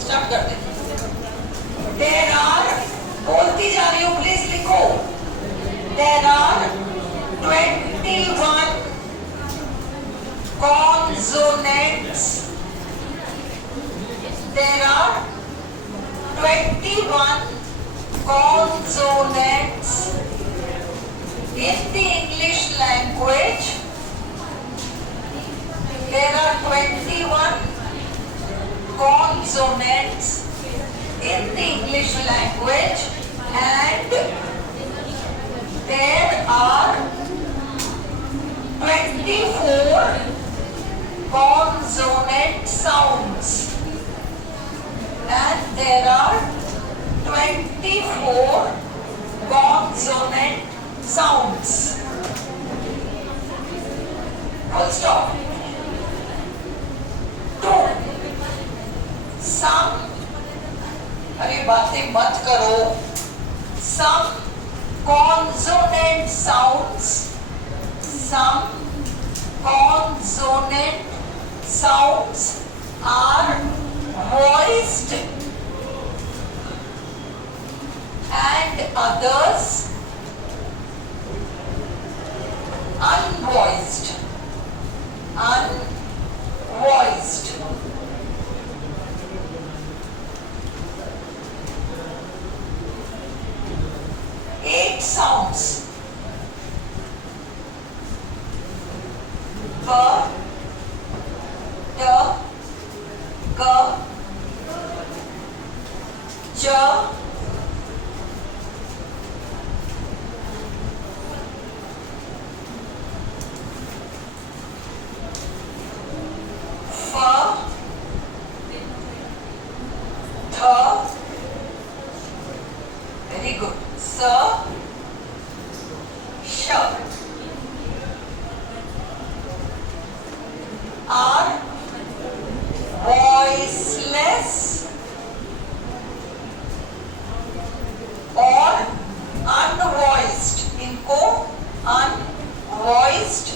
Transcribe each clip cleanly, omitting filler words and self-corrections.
Start कर दे। There are, बोलती जा रही हूँ, प्लीज लिखो। There are 21 consonants. There are 21 consonants in the English language. There are 21 consonants in the English language, and there are 24 consonant sounds, and there are 24 consonant sounds. Full stop. 2. Some, अरे बातें मत करो. Some consonant sounds, some consonant sounds are voiced and others unvoiced. Unvoiced. 8 sounds. B, D, G, J, F, Th, very good, S, Sh, are voiceless or unvoiced. इनको unvoiced,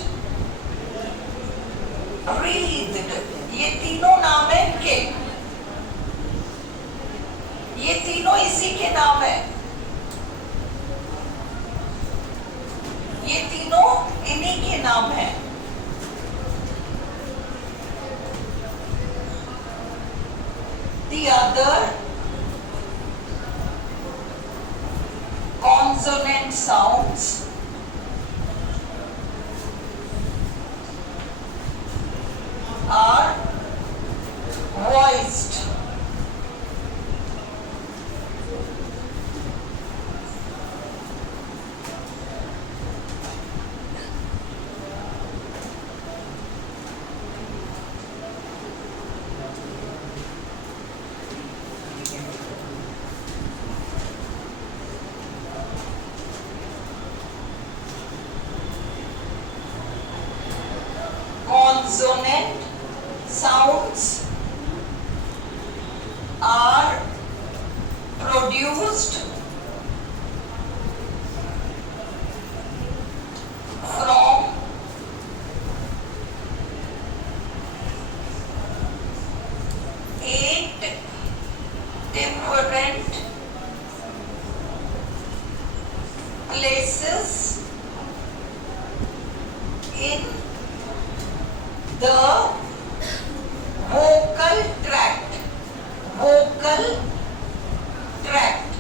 breathed. ये तीनों नाम है इनके, ये तीनों इसी के नाम है, ये तीनों इन्हीं के नाम है. The other consonant sounds are voiced. Consonant sounds are produced from 8 different places in the vocal tract. Vocal tract.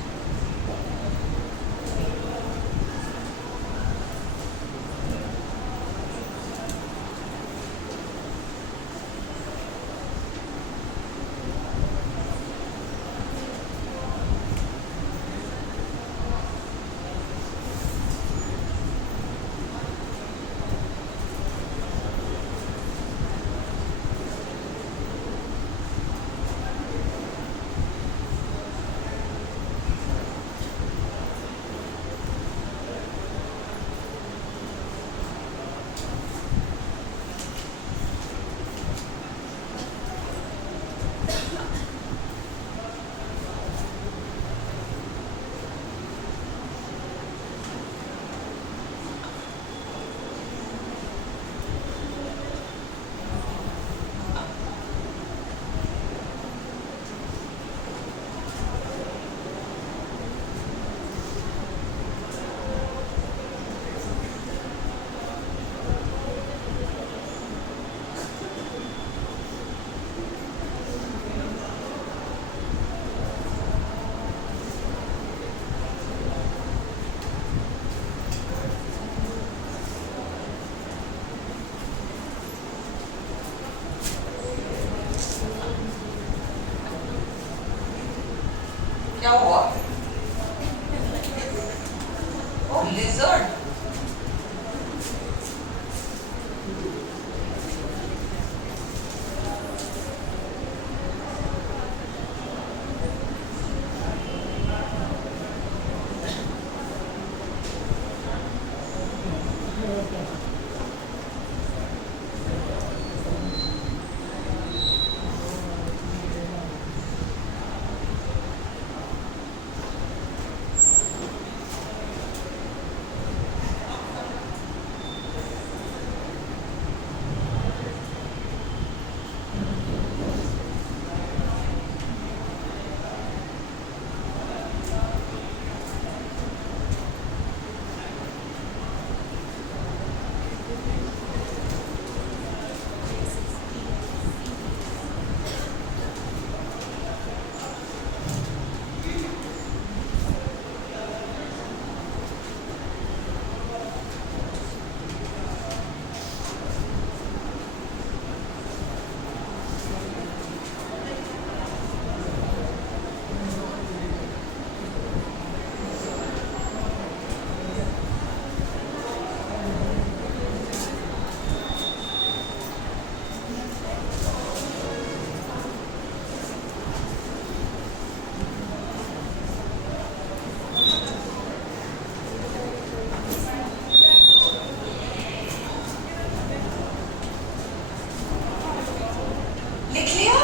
क्या हुआ? ओह लिजर्ड। लिख लिया?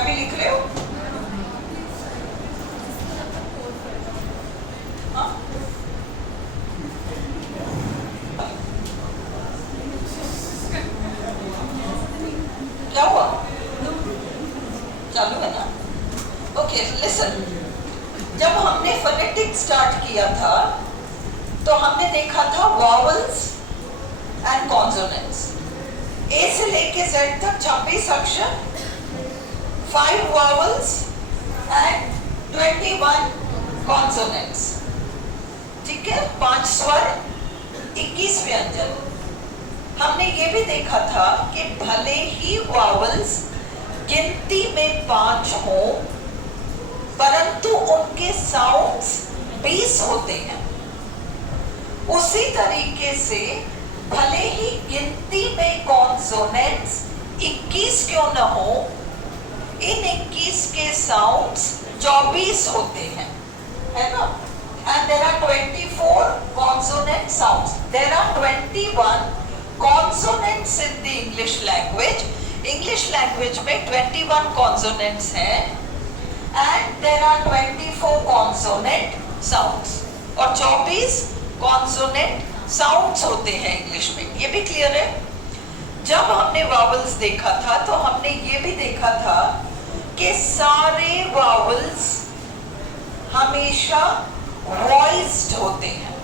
अभी लिख रहे हो? हाँ? क्या हुआ? चालू है ना? ओके लिसन, जब हमने फोनेटिक स्टार्ट किया था तो हमने देखा था वॉवल्स एंड कॉन्सोनेंट्स। ए से लेके जेड तक 26 अक्षर, 5 vowels and 21 consonants। ठीक है, 5 स्वर, 21 व्यंजन। हमने ये भी देखा था कि भले ही vowels गिनती में 5 हो, परंतु उनके साउंड्स 20 होते हैं। उसी तरीके से भले ही गिनती में कॉन्सोनेंट्स 21 क्यों न हो, इन 21 के साउंड्स 24 होते हैं, है ना? And there are 24 consonant sounds. There are 21 consonants in the English language. English language में 21 कॉन्सोनेंट्स हैं and there are 24 consonant sounds और 24 कॉन्सोनेंट साउंड्स होते हैं इंग्लिश में। ये भी क्लियर है? जब हमने वावल्स देखा था तो हमने ये भी देखा था कि सारे वावल्स हमेशा वॉइस्ड होते हैं।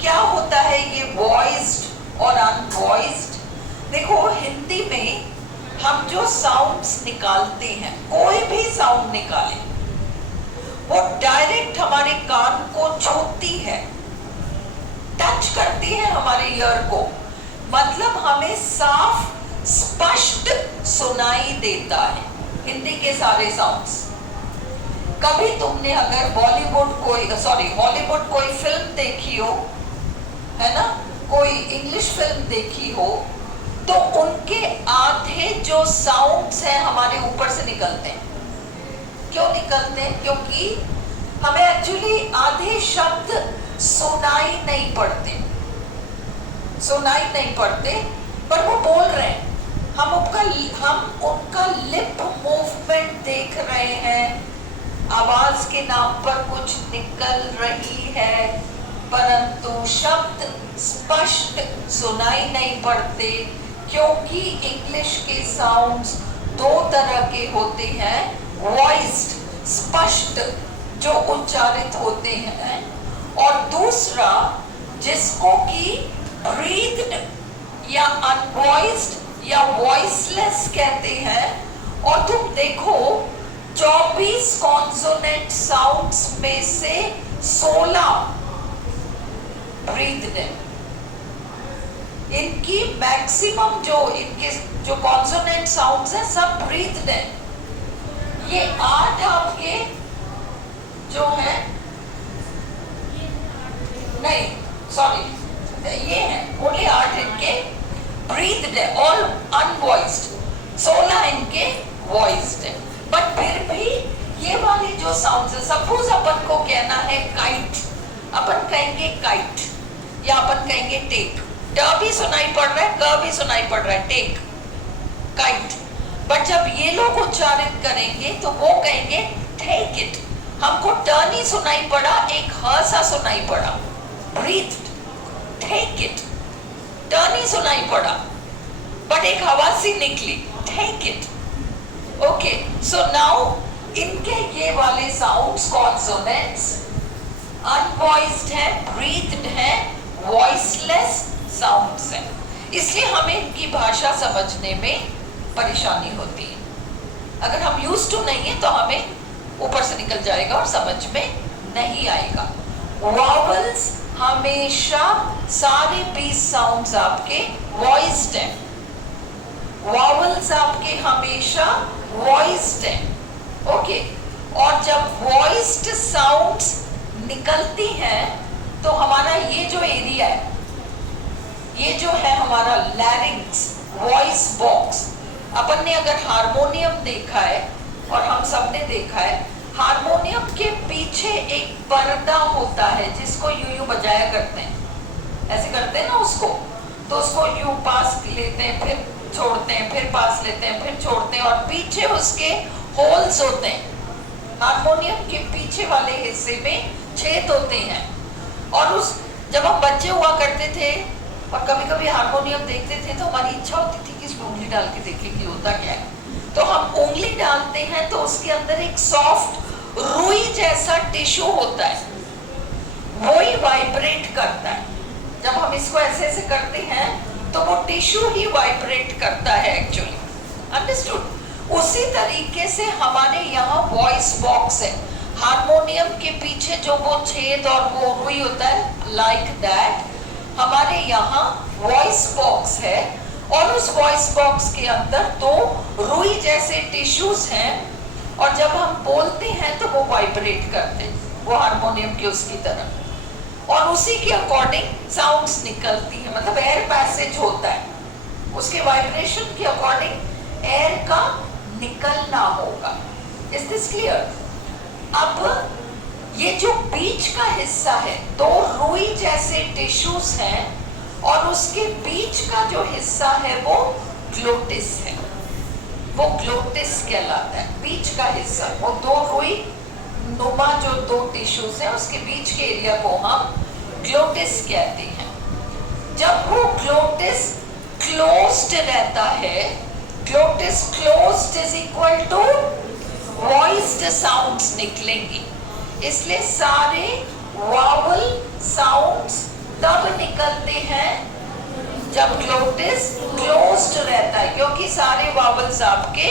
क्या होता है ये वॉइस्ड और अनवॉइस्ड? देखो हिंदी में हम जो साउंड्स निकालते हैं, कोई भी साउंड निकाले, वो डायरेक्ट हमारे कान को छूती है, टच करती है हमारे ईयर को, मतलब हमें साफ स्पष्ट सुनाई देता है हिंदी के सारे साउंड्स। कभी तुमने अगर हॉलीवुड कोई फिल्म देखी हो, है ना, कोई इंग्लिश फिल्म देखी हो, तो उनके आधे जो साउंड्स हैं हमारे ऊपर से निकलते हैं। क्यों निकलते हैं? क्योंकि हमें एक्चुअली आधे शब्द सुनाई नहीं पड़ते, पर वो बोल रहे हैं। हम उनका लिप मूवमेंट देख रहे हैं, आवाज के नाम पर कुछ निकल रही है, परंतु शब्द स्पष्ट सुनाई नहीं पड़ते, क्योंकि इंग्लिश के साउंड्स 2 तरह के होते हैं। वॉइस्ड स्पष्ट जो उच्चारित होते हैं, और दूसरा जिसको कि ब्रीथ्ड या अनवॉइस्ड या वॉइसलेस कहते हैं। और तुम देखो 24 कॉन्सोनेंट साउंड्स में से 16 ब्रीथ्ड है। इनकी मैक्सिमम जो कॉन्सोनेंट साउंड्स हैं सब ब्रीथ्ड है। ये 8 आपके जो है, नहीं सॉरी, ये है ओनली 8 इनके ब्रीथ्ड है, ऑल अनवॉइस्ड, 16 इनके वॉइस्ड है। बट फिर भी ये वाले जो साउंड है, सपोज अपन को कहना है काइट, अपन कहेंगे काइट या अपन कहेंगे टेक। ट भी सुनाई पड़ रहा है, क भी सुनाई पड़ रहा है, टेक, काइट। बट जब ये लोग उच्चारित करेंगे तो वो कहेंगे टेक इट। हमको ट नहीं सुनाई पड़ा, एक ह सा सुनाई पड़ा, ब्रीथ्ड, टेक इट। ट नहीं सुनाई पड़ा बट एक हवा सी निकली, take it. Okay, so now इनके ये वाले साउंड्स कॉन्सोनेंट्स अनवॉइस्ड है, ब्रीथ्ड है, वॉइसलेस साउंड्स हैं, इसलिए हमें इनकी भाषा समझने में परेशानी होती है। अगर हम यूज्ड टू नहीं है तो हमें ऊपर से निकल जाएगा और समझ में नहीं आएगा। वॉवल्स हमेशा सारे 20 साउंड्स आपके वॉइस्ड हैं, वॉवल्स आपके हमेशा वॉइस्ड हैं। ओके, और जब वॉइस्ड साउंड्स निकलती हैं तो हमारा ये जो एरिया है, ये जो है हमारा लैरिंग्स, वॉइस बॉक्स। अपन ने अगर हारमोनियम देखा है और हम सब ने देखा है, हारमोनियम के पीछे एक पर्दा होता है जिसको यूं बजाया करते हैं, ऐसे करते हैं ना उसको, तो उसको यूं पास लेते हैं, फिर छोड़ते हैं, फिर पास लेते हैं, फिर छोड़ते हैं, और पीछे उसके होल्स होते हैं। हारमोनियम के पीछे वाले हिस्से में छेद होते हैं। और उस जब हम बच्चे हुआ करते थे और कभी कभी हारमोनियम देखते थे तो हमारी इच्छा होती थी कि इसमें उंगली डाल के देखें कि होता क्या है। तो हम उंगली डालते हैं तो उसके अंदर एक सॉफ्ट रुई जैसा टिश्यू होता है, वो ही वाइब्रेट करता है। जब हम इसको ऐसे ऐसे करते हैं तो वो टिश्यू ही वाइब्रेट करता है एक्चुअली, अंडरस्टूड। उसी तरीके से हमारे यहाँ वॉइस बॉक्स है, हारमोनियम के पीछे जो वो छेद और वो रुई होता है, लाइक दैट हमारे यहाँ वॉइस बॉक्स है। और उस वॉइस बॉक्स के अंदर 2 रुई जैसे टिश्यूज हैं, और जब हम बोलते हैं तो वो वाइब्रेट करते हैं, वो हारमोनियम के उसकी तरह, और उसी के अकॉर्डिंग साउंड्स निकलती है, मतलब एयर पैसेज होता है, उसके वाइब्रेशन के अकॉर्डिंग एयर का निकलना होगा। Is this clear? अब ये जो बीच का हिस्सा है, 2 रुई जैसे टिश्यूज हैं, और उसके बीच का जो हिस्सा है वो ग्लोटिस है, वो ग्लोटिस कहलाता है। बीच का हिस्सा, वो 2 रुई नुमा जो 2 टिश्यूज हैं, उसके बीच के एरिया को हम ग्लोटिस कहते हैं। जब वो ग्लोटिस क्लोज्ड रहता है, glottis closed is equal to voiced sounds निकलेंगी, इसलिए सारे वावल साउंड्स तब निकलते हैं जब ग्लोटिस क्लोज्ड रहता है, क्योंकि सारे वावल्स आपके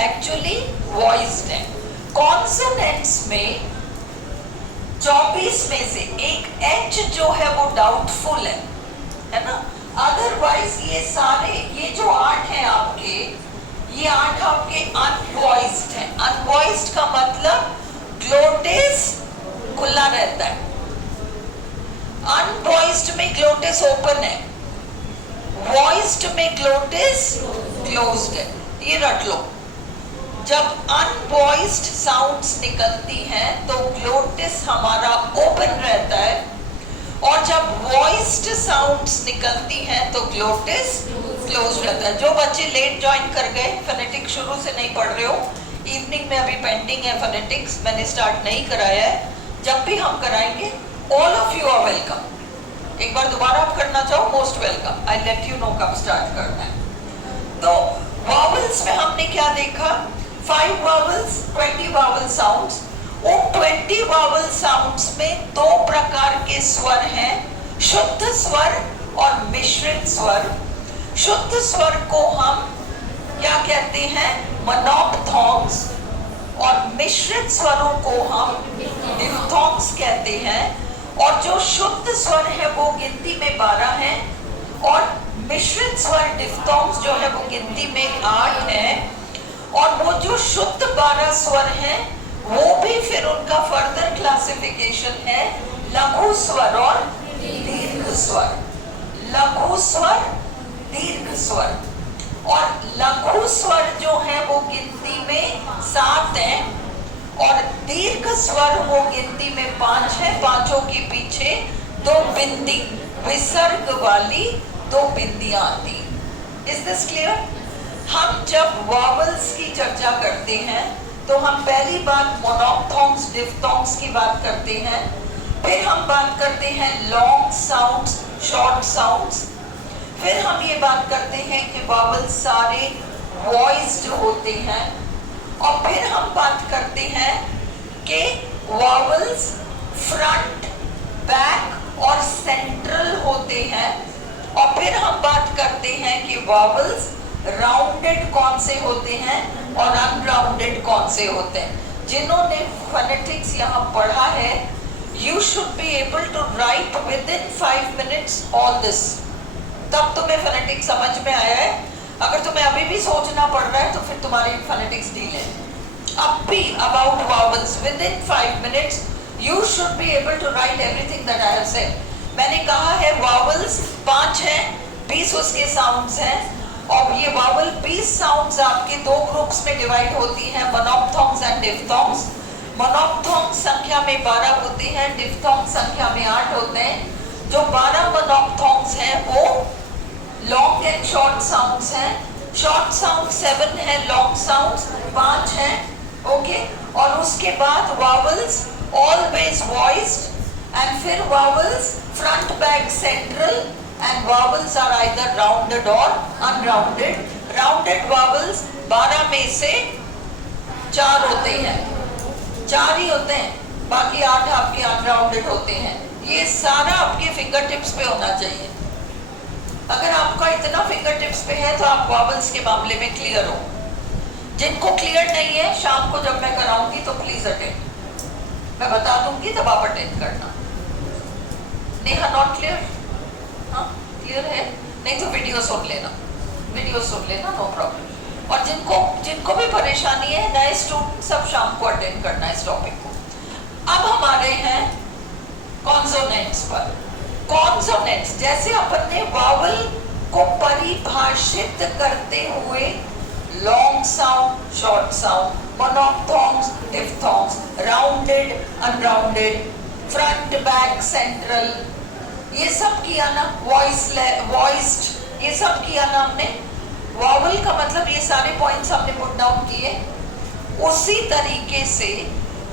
एक्चुअली वॉइस्ड हैं। कॉन्सोनेंट्स में 24 में से एक एच जो है वो डाउटफुल है ना, अदरवाइज ये सारे, ये जो 8 हैं आपके, ये 8 आपके अनवॉइस्ड हैं। अनवॉइस्ड का मतलब ग्लोटिस खुला रहता है, अनवॉइस्ड में ग्लोटिस ओपन है, वॉइस्ड में ग्लोटिस क्लोज्ड है। ये रट लो, जब अनवॉइस्ड साउंड्स निकलती हैं तो ग्लोटिस हमारा ओपन रहता है, और जब वॉइस्ड साउंड्स निकलती हैं तो ग्लोटिस क्लोज रहता है। जो बच्चे लेट ज्वाइन कर गए, फोनेटिक शुरू से नहीं पढ़ रहे हो, इवनिंग में अभी पेंडिंग है फोनेटिक्स, मैंने स्टार्ट नहीं कराया है, जब भी हम कराएंगे all of you are welcome. एक बार दोबारा आप करना चाहो, most welcome, I let you know कब स्टार्ट करना है। तो वॉवल्स में हमने क्या देखा, 5 वॉवल्स, 20 वॉवल साउंड्स। उन 20 वॉवल साउंड्स में 2 प्रकार के स्वर हैं, शुद्ध स्वर और मिश्रित स्वर। शुद्ध स्वर को हम क्या कहते हैं, मोनोप्थॉन्ग्स, और मिश्रित स्वरों को हम डिफ्थॉन्ग्स कहते हैं। और जो शुद्ध स्वर है वो गिनती में 12 हैं, और मिश्रित स्वर डिफ्थॉन्ग्स जो है वो गिनती में 8 हैं। और वो जो शुद्ध 12 स्वर हैं वो भी फिर उनका फर्दर क्लासिफिकेशन है लघु स्वर और दीर्घ स्वर। लघु स्वर, दीर्घ स्वर। और लघु स्वर जो है वो गिनती में 7 है और दीर्घ स्वर वो गिनती में 5 है। पांचों के पीछे 2 बिंदी, विसर्ग वाली 2 बिंदियां आती। Is this clear? हम जब वॉवल्स की चर्चा करते हैं तो हम पहली बात मोनोप्थोन्स, डिफ्थोन्स की बात करते हैं, फिर हम बात करते हैं लॉन्ग साउंड्स, शॉर्ट साउंड्स, फिर हम ये बात करते हैं कि वॉवल्स सारे वॉइस्ड होते हैं, और फिर हम बात करते हैं कि वॉवल्स फ्रंट, बैक और सेंट्रल होते हैं, और फिर हम बात करते हैं कि वॉवल्स राउंडेड कौन से होते हैं और अनराउंडेड कौन से होते हैं। जिन्होंने फोनेटिक्स यहाँ पढ़ा है, you should be able to write within 5 minutes all this, तब तुम्हें फोनेटिक्स समझ में आया है। अगर तुम्हें अभी भी सोचना पड़ रहा है तो फिर तुम्हारी फोनेटिक्स ढील है। अब भी about vowels within 5 minutes you should be able to write everything that I have said. मैंने कहा है वॉवल्स 5 हैं, 20 उसके साउंड्स हैं, और ये वॉवल 20 साउंड्स आपके 2 ग्रुप्स में डिवाइड होती हैं, मोनोप्थोन्स एंड डिफ्थोन्स। मोनोप्थोन्स संख्या में 12 होते हैं, डिफ्थोन्स संख्या में 8 होते हैं। जो 12 मोनोप्थोन्स हैं वो लॉन्ग एंड शॉर्ट साउंड्स हैं। शॉर्ट साउंड 7 है, लॉन्ग साउंड्स 5 हैं, ओके। और उसके बाद वॉवल्स ऑलवेज वॉइस्ड, एंड फिर vowels front, back, central, and vowels are either rounded or unrounded. Rounded vowels 12 में से 4 होते हैं, 4 ही होते हैं, बाकी 8 आपके अनराउंडेड होते हैं। ये सारा आपके फिंगर टिप्स पे होना चाहिए। अगर आपका इतना फिंगर टिप्स पे है तो आप वॉवल्स के मामले में क्लियर हो। जिनको क्लियर नहीं है, शाम को जब मैं कराऊंगी तो प्लीज अटेंड, मैं बता दूंगी तब आप अटेंड करना। Neha not clear? क्लियर है? नहीं तो वीडियो सुन लेना, वीडियो सुन लेना, नो प्रॉब्लम। और जिनको भी परेशानी है, नए स्टूडेंट सब शाम को अटेंड करना इस टॉपिक को। अब हमारे हैं कॉन्सोनेंट्स पर। कॉन्सोनेंट्स, जैसे अपन ने वॉवल को परिभाषित करते हुए long sound, short sound, monophthongs, diphthongs, rounded, unrounded, front, back, central, ये सब किया ना, वॉइस्ड, ये सब किया ना हमने। वॉवल का मतलब ये सारे पॉइंट्स हमने पुट डाउन किए। उसी तरीके से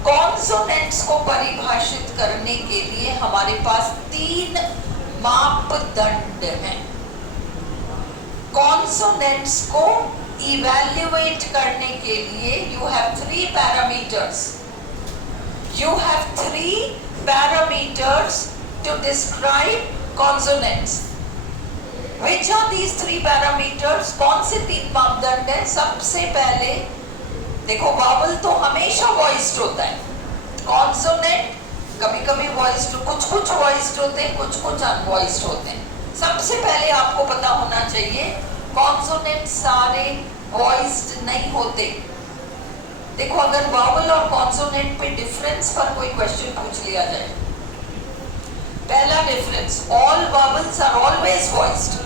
कॉन्सोनेंट्स को परिभाषित करने के लिए हमारे पास 3 मापदंड हैं। कॉन्सोनेंट्स को इवैल्यूएट करने के लिए you have 3 parameters. You have 3 parameters to describe consonants. Which are these 3 parameters? कौन से 3 मापदंड हैं? सबसे पहले देखो, वावल तो हमेशा वॉइस्ड होता है, कॉन्सोनेंट कभी कभी वॉइस्ड, कुछ वॉइस्ड होते हैं, कुछ अनवॉइस्ड होते हैं। सबसे पहले आपको पता होना चाहिए कॉन्सोनेंट सारे वॉइस्ड नहीं होते। देखो, अगर वावल और कॉन्सोनेंट पे डिफरेंस पर कोई क्वेश्चन पूछ लिया जाए, पहला difference, all vowels are always voiced.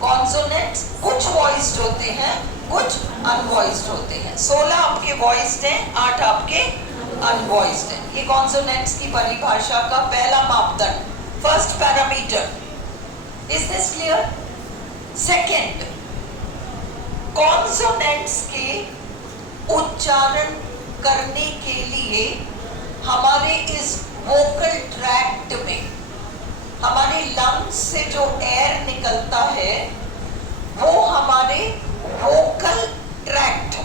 Consonants कुछ वॉइस्ड होते हैं, कुछ अनवॉइस्ड होते हैं। 16 आपके वॉइस्ड हैं, 8 आपके अनवॉइस्ड हैं। ये कॉन्सोनेंट्स की परिभाषा का पहला मापदंड, first parameter. Is this clear? Second, consonants के उच्चारण करने के लिए हमारे इस वोकल ट्रैक्ट में, हमारे लंग्स से जो एयर निकलता है वो हमारे वोकल ट्रैक्ट,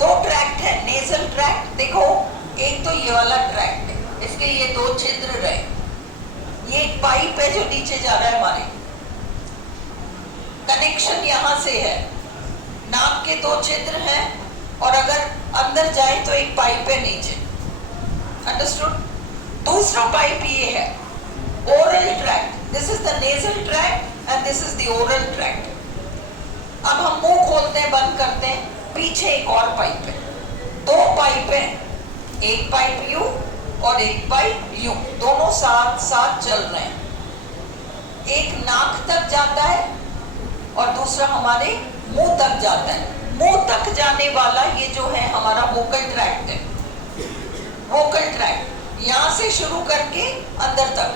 2 ट्रैक्ट है, नेजल ट्रैक्ट, देखो एक तो ये वाला ट्रैक्ट है, इसके ये 2 छिद्र रहे, ये एक पाइप है जो नीचे जा रहा है, हमारे कनेक्शन यहाँ से है, नाक के 2 छिद्र हैं, और अगर अंदर जाए तो एक पाइप है नीचे, अंडरस्टूड? दूसरा पाइप ये है oral tract, this is the nasal tract and this is the oral tract. अब हम मुंह खोलते हैं, बंद करते हैं, पीछे पीछे एक और पाइप है, दो पाइप है, एक पाइप यू और एक पाइप यू, दोनों साथ साथ चल रहे हैं। एक नाक तक जाता है और दूसरा हमारे मुंह तक जाता है। मुंह तक जाने वाला ये जो है हमारा वोकल ट्रैक्ट है। वोकल ट्रैक्ट यहां से शुरू करके अंदर तक,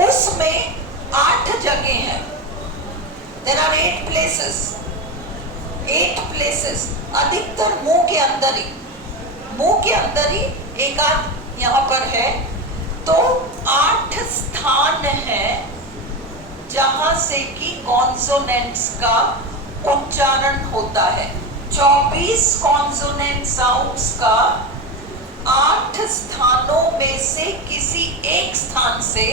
उसमें 8 जगह हैं। There are 8 places, 8 places. अधिकतर मुंह के अंदर ही, मुंह के अंदर ही एक आध यहाँ पर है। तो 8 स्थान है जहां से कि कॉन्सोनेंट्स का उच्चारण होता है। 24 कॉन्सोनेंट साउंड्स का 8 स्थानों में से किसी एक स्थान से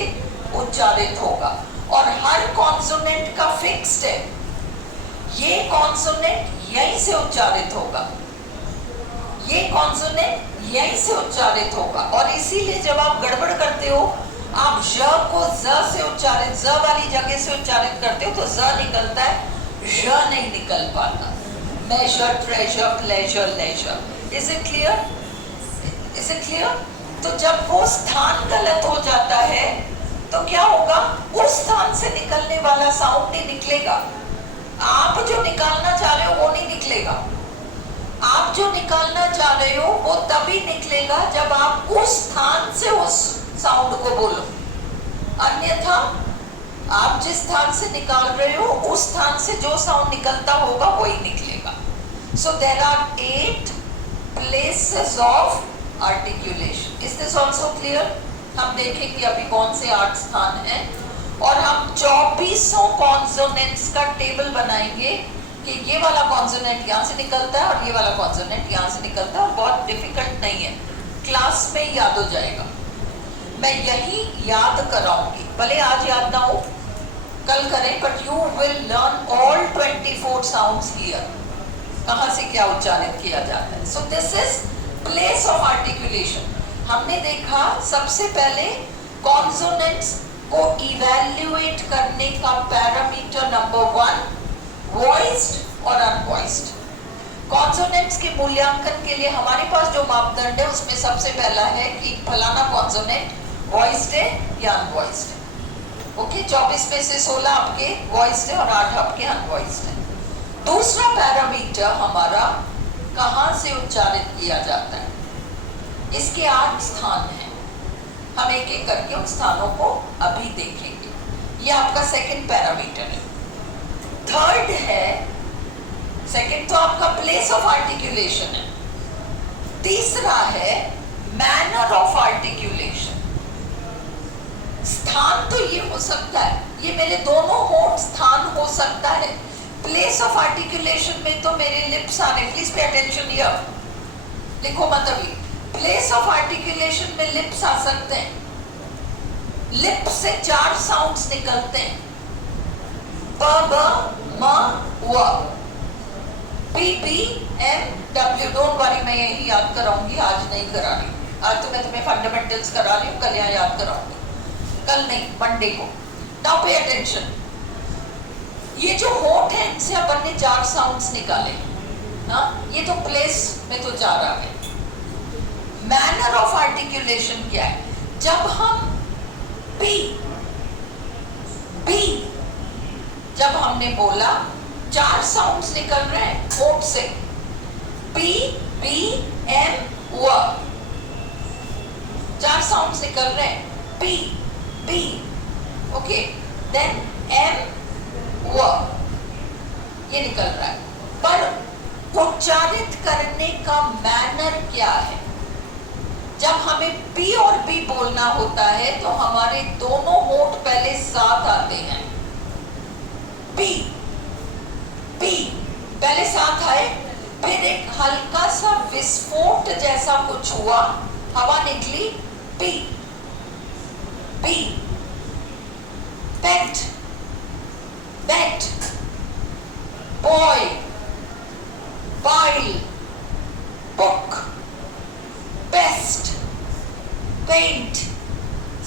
उच्चारित होगा और हर कॉन्सोनेंट का फिक्स्ड है। ये कॉन्सोनेंट यहीं से उच्चारित होगा, ये कॉन्सोनेंट यहीं से उच्चारित होगा। और इसीलिए जब आप गड़बड़ करते हो, आप ज को ज से उच्चारित, ज वाली जगह से उच्चारित करते हो तो ज निकलता है, ज नहीं निकल पाता। Major, treasure, pleasure, leisure. Is it clear? Is it clear? तो जब वो स्थान गलत हो जाता है तो क्या होगा, उस स्थान से निकलने वाला साउंड नहीं निकलेगा। आप जो निकालना चाह रहे हो वो नहीं निकलेगा। आप जो निकालना चाह रहे हो वो तभी निकलेगा जब आप उस स्थान से उस साउंड को बोलो। अन्यथा आप जिस स्थान से निकाल रहे हो उस स्थान से जो साउंड निकलता होगा वही निकलेगा। So there are 8 places of articulation. Is this also clear? हम देखेंगे अभी कौन से 8 स्थान हैं और हम 24 कॉन्सोनेंट्स का टेबल बनाएंगे कि ये वाला कॉन्सोनेंट यहाँ से निकलता है और ये वाला कॉन्सोनेंट यहाँ से निकलता है। और बहुत डिफिकल्ट नहीं है, क्लास में याद हो जाएगा। मैं यही याद कराऊंगी, भले आज याद ना हो, कल करें, but you will learn all 24 sounds here, कहाँ से क्या उच्चारित किया जाता है। So this is place of articulation. हमने देखा सबसे पहले कॉन्सोनेंट्स को इवैल्यूएट करने का पैरामीटर नंबर 1 वॉइस्ड और अनवॉइस्ड। कॉन्सोनेंट्स के मूल्यांकन के लिए हमारे पास जो मापदंड है उसमें सबसे पहला है कि फलाना कॉन्सोनेंट वॉइस्ड है या अनवॉइस्ड है। ओके, 24 में से 16 आपके वॉइस्ड है और 8 आपके अनवॉइस्ड है। दूसरा पैरामीटर हमारा कहाँ से उच्चारित किया जाता है। इसके 8 स्थान हैं, हम एक एक करके उन स्थानों को अभी देखेंगे। ये आपका सेकंड पैरामीटर है। थर्ड है, सेकंड तो आपका प्लेस ऑफ आर्टिकुलेशन है। तीसरा है मैनर ऑफ आर्टिकुलेशन। स्थान तो ये हो सकता है, ये मेरे दोनों होंठ स्थान हो सकता है। प्लेस ऑफ आर्टिकुलेशन में तो मेरे लिप्स आ रहे, प्लीज पे अटेंशन हियर, लिखो मत अभी। प्लेस ऑफ आर्टिकुलेशन में लिप्स आ सकते हैं। लिप से 4 साउंड्स निकलते हैं, प ब म व, P P M W. Don't worry, मैं यही याद कराऊंगी, आज नहीं करा रही। आज तो मैं तुम्हें फंडामेंटल्स करा रही हूँ, कल यहाँ याद कराऊंगी, कल नहीं, मंडे को। Now pay attention. ये जो होंठ है इनसे अपन ने 4 साउंड्स निकाले, हाँ, ये तो प्लेस में तो जा रहा है। मैनर ऑफ आर्टिकुलेशन क्या है? जब हम पी बी, जब हमने बोला 4 साउंड्स निकल रहे हैं होंठ से, पी बी एम व, 4 साउंड्स निकल रहे हैं, P B, okay, then M व, ये निकल रहा है। पर उच्चारित करने का मैनर क्या है? जब हमें पी और बी बोलना होता है तो हमारे दोनों होंठ पहले साथ आते हैं। पी पी पहले साथ आए, फिर एक हल्का सा विस्फोट जैसा कुछ हुआ, हवा निकली, P P. Pet pet, boy, bile, book, paste, paint.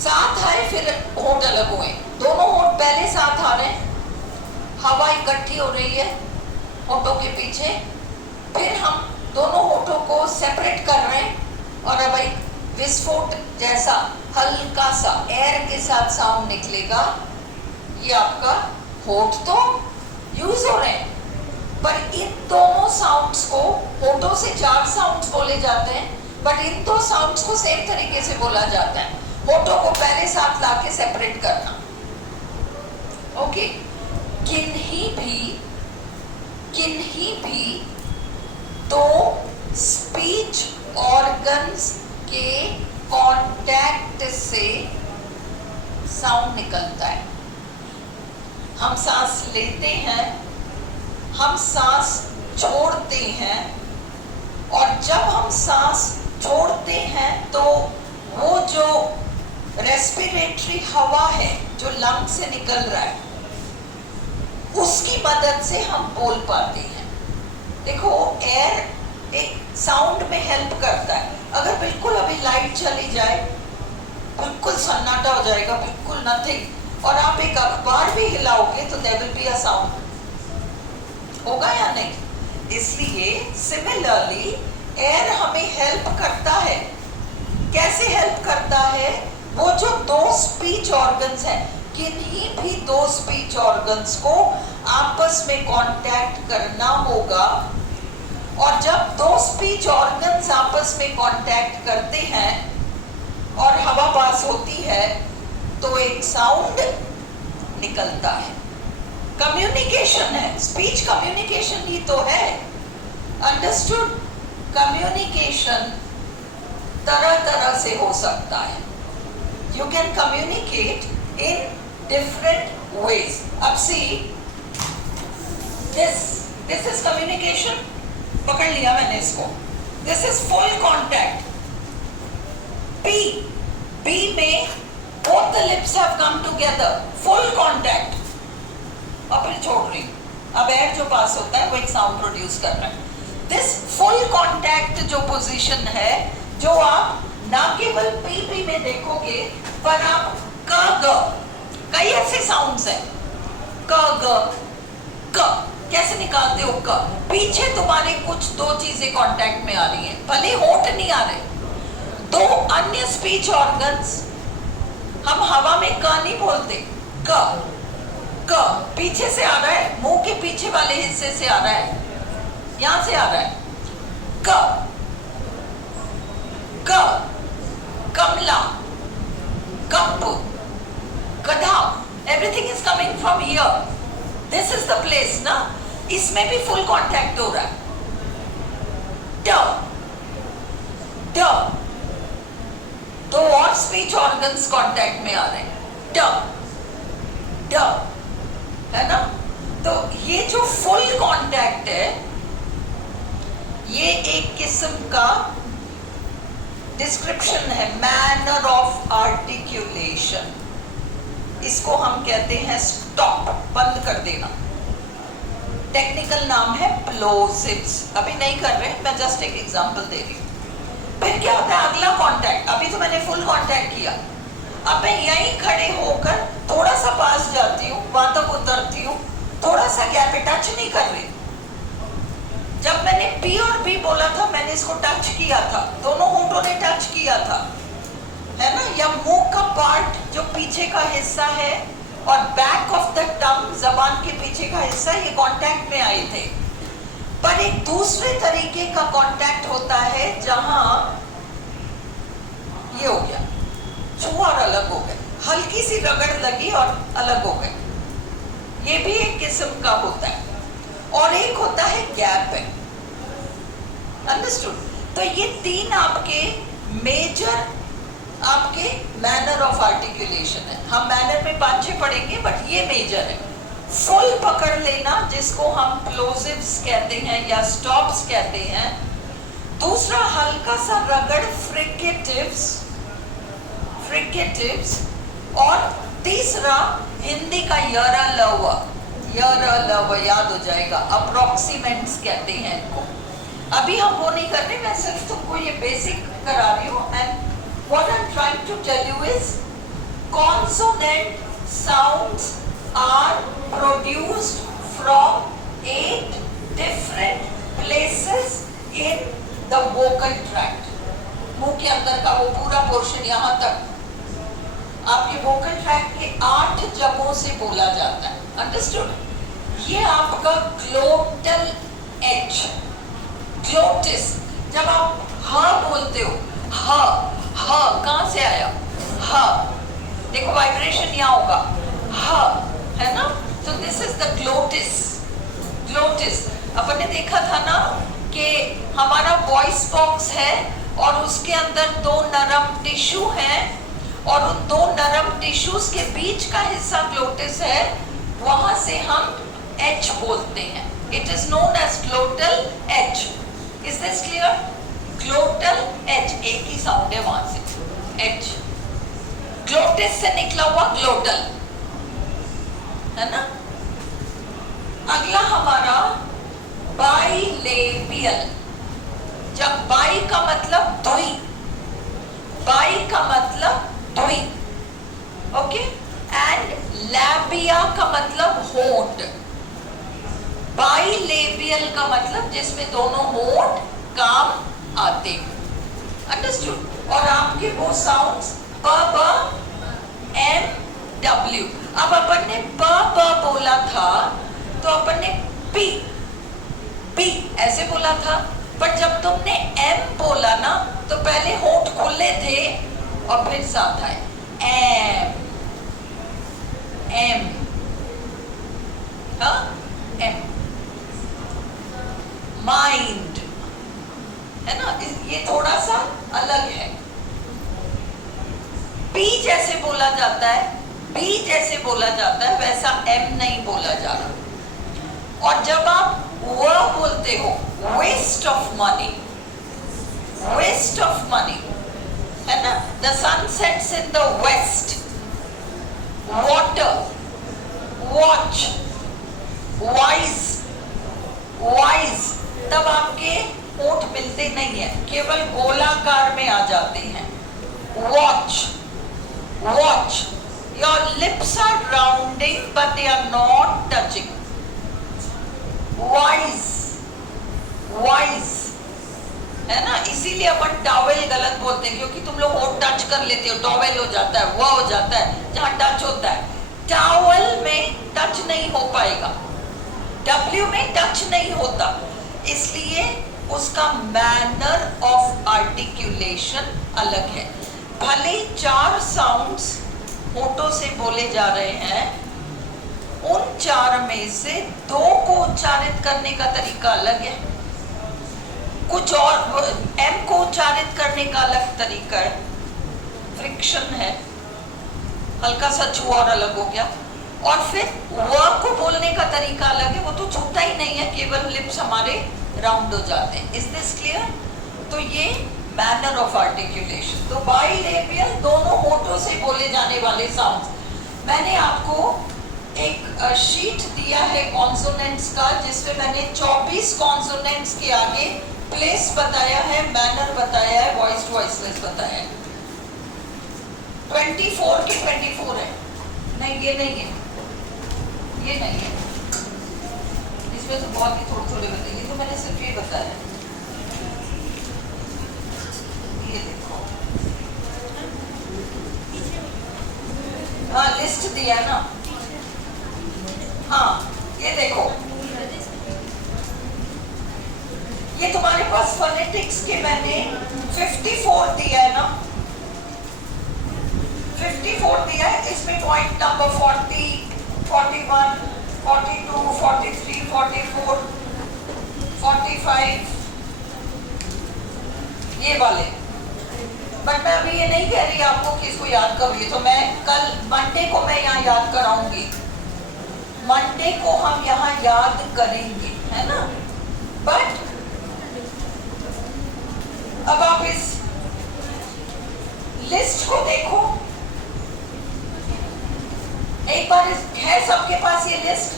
साथ आए, फिर होंठ अलग हुए, दोनों होंठ पहले साथ आ रहे हैं, हवा इकट्ठी हो रही है होंठों के पीछे, फिर फिर हम दोनों होठों को सेपरेट कर रहे हैं और अब एक विस्फोट जैसा हल्का सा एयर के साथ साउंड निकलेगा। ये आपका होठ तो यूज हो रहे हैं, पर इन दोनों साउंड्स को, होठों से 4 साउंड्स बोले जाते हैं, बट इन 2 साउंड्स को सेम तरीके से बोला जाता है। होठों को पहले साथ लाके सेपरेट करना। ओके, किन्हीं भी 2 स्पीच ऑर्गन्स के कांटेक्ट से साउंड निकलता है। हम सांस लेते हैं, हम सांस छोड़ते हैं, और जब हम सांस छोड़ते हैं तो वो जो रेस्पिरेटरी हवा है जो लंग से निकल रहा है, उसकी मदद से हम बोल पाते हैं। देखो, एयर एक साउंड में हेल्प करता है। अगर बिल्कुल अभी लाइट चली जाए, बिल्कुल सन्नाटा हो जाएगा, बिल्कुल नथिंग, और आप एक अखबार भी हिलाओगे तो there will be a sound, होगा या नहीं? इसलिए सिमिलरली एयर हमें हेल्प करता है। कैसे हेल्प करता है? वो जो 2 स्पीच ऑर्गन्स हैं, किन्हीं भी 2 स्पीच ऑर्गन्स को आपस में कांटेक्ट करना होगा, और जब 2 स्पीच ऑर्गन्स आपस में कांटेक्ट करते हैं और हवा पास होती है तो एक साउंड निकलता है। कम्युनिकेशन है, स्पीच कम्युनिकेशन ही तो है। अंडरस्टूड? कम्युनिकेशन तरह तरह से हो सकता है। You can communicate in different ways. अब सी, दिस इज कम्युनिकेशन। पकड़ लिया मैंने इसको। This is full contact. B में both the lips have come together, full contact, और फिर छोड़ रही। अब एयर जो पास होता है वो एक साउंड प्रोड्यूस कर रहा है। दिस फुल कॉन्टैक्ट जो पोजीशन है, जो आप ना केवल पी में देखोगे, पर आप क ग, कई ऐसे साउंड्स हैं, क ग क, कैसे निकालते हो क? पीछे तुम्हारे कुछ 2 चीजें कांटेक्ट में आ रही हैं, भले होठ नहीं आ रहे। 2 अन्य स्पीच ऑर्गन्स, हम हवा में क नहीं बोलते, क क पीछे से आ रहा है, मुंह के पीछे वाले हिस्से से आ रहा है, यहां से आ रहा है। क क कमला, कप, गधा, everything is coming from here. This is the place ना। इसमें भी फुल कांटेक्ट हो रहा है। ड ड, 2 और स्पीच ऑर्गन्स कांटेक्ट में आ रहे हैं, ड ड, है ना? तो ये जो फुल कांटेक्ट है, ये एक किस्म का डिस्क्रिप्शन है, मैनर ऑफ आर्टिकुलेशन। इसको हम कहते हैं स्टॉप, बंद कर देना। टेक्निकल नाम है प्लोसिव्स। अभी नहीं कर रहे, मैं जस्ट एक एग्जांपल दे रही हूँ। फिर क्या होता है अगला कांटेक्ट? अभी तो मैंने फुल कांटेक्ट किया, अब मैं यहीं खड़े होकर थोड़ा सा पास जाती हूँ, वहां तक उतरती हूँ, थोड़ा सा गैप, टच नहीं कर रही। जब मैंने पी और बी बोला था, मैंने इसको टच किया था, दोनों होठों ने टच किया था, है ना? या मुंह का पार्ट जो पीछे का हिस्सा है और बैक ऑफ द टंग, जबान के पीछे का हिस्सा, ये कांटेक्ट में आए थे। पर एक दूसरे तरीके का कांटेक्ट होता है जहां ये हो गया, छुआ और अलग हो गए, हल्की सी रगड़ लगी और अलग हो गए, ये भी एक किस्म का होता है। और एक होता है गैप है। अंडरस्टूड? तो ये 3 आपके मेजर आपके मैनर ऑफ आर्टिकुलेशन है। हम मैनर में 5-6 पढ़ेंगे, बट ये मेजर है। फुल पकड़ लेना, जिसको हम प्लोसिव्स कहते हैं या स्टॉप्स कहते हैं। दूसरा हल्का सा रगड़, फ्रिकेटिव्स। और तीसरा हिंदी का यरा लव, याद हो जाएगा, अप्रोक्सीमेंट्स कहते हैं इनको। अभी हम वो नहीं कर रहे, मैं सिर्फ तुमको ये बेसिक करा रही हूँ। And what I'm trying to tell you is consonant sounds are produced from 8 different places the vocal tract, मुंह के अंदर का वो पूरा पोर्शन यहाँ तक आपके वोकल ट्रैक्ट के 8 जगहों से बोला जाता है। अंडरस्टूड? ये आपका ग्लोटल एज, ग्लोटिस। जब आप हा बोलते हो, हा हा कहाँ से आया? हा, देखो वाइब्रेशन यहाँ होगा, हा, है ना? तो this is the glottis. Glottis अपन ने देखा था ना कि हमारा वॉइस बॉक्स है और उसके अंदर 2 नरम टिश्यू हैं और उन 2 नरम टिश्यूज के बीच का हिस्सा ग्लोटिस है, वहां से हम एच बोलते हैं। It is known as glottal H. Is this clear? Glottal H, एक ही साउंड है वहां से, एच। ग्लोटिस से निकला हुआ ग्लोटल, है ना? अगला हमारा बाइलेबियल। जब बाई का मतलब दुई, बाई का मतलब दुई, ओके, एंड लैबिया का मतलब होंठ। बाइलेबियल का मतलब जिसमें दोनों होंठ काम आते हैं। अंडरस्टूड? और आपके वो साउंड्स ब ब एम डब्ल्यू। अब अपन ने ब ब बोला था तो अपन ने पी पी ऐसे बोला था, पर जब तुमने एम बोला ना तो पहले होंठ खुले थे और फिर साथ आए एम एम, हाँ एम। माइंड, है ना? ये थोड़ा सा अलग है। पी जैसे बोला जाता है, बी जैसे बोला जाता है, वैसा एम नहीं बोला जा रहा। और जब आप व बोलते हो, waste of money, waste of money, है ना? The sun sets in the west, water, watch, wise, wise, तब आपके होंठ मिलते नहीं है, केवल गोलाकार में आ जाते हैं। Watch, watch, your lips are rounding but they are not touching. Wise, wise, है ना? इसीलिए अपन टॉवेल गलत बोलते हैं, क्योंकि तुम लोग होंठ टच कर लेते हो, टॉवेल हो जाता है, वो हो जाता है जहां टच होता है। टॉवेल में टच नहीं हो पाएगा, डब्ल्यू में टच नहीं होता, इसलिए उसका मैनर ऑफ आर्टिकुलेशन अलग है। भले 4 साउंड्स होठों से बोले जा रहे हैं, उन 4 में से 2 को उच्चारित करने का तरीका अलग है, कुछ और एम को उच्चारित करने का अलग तरीका है, फ्रिक्शन है, हल्का सा छू और अलग हो गया। और फिर व को बोलने का तरीका अलग है, वो तो छूता ही नहीं है, केवल लिप्स हमारे राउंड हो जाते हैं। Is this clear? तो ये मैनर ऑफ आर्टिकुलेशन। तो बाइलेबियल दोनों होठों से बोले जाने वाले साउंड्स। मैंने आपको एक शीट दिया है कॉन्सोनेंट्स का, जिसमें मैंने 24 कॉन्सोनेंट्स के आगे प्लेस बताया है, मैनर बताया है, वॉइस वॉइसलेस बताया है। 24 के 24 है, नहीं ये नहीं है, ये नहीं है, इसमें तो बहुत ही थोड़े थोड़े बताइए, तो मैंने सिर्फ ये बताया। ये देखो, हाँ लिस्ट दिया ना, हाँ ये देखो, ये तुम्हारे पास फोनेटिक्स के मैंने 54 दिया है ना, 54 दिया है। इसमें पॉइंट नंबर 40, 41, 42, 43, 44, 45 ये वाले। बट मैं अभी ये नहीं कह रही आपको कि इसको याद करो, ये तो मैं कल मंडे को मैं यहाँ याद कराऊंगी, मंडे को हम यहाँ याद करेंगे, है ना? बट अब आप इस लिस्ट को देखो एक बार, है सबके पास ये लिस्ट?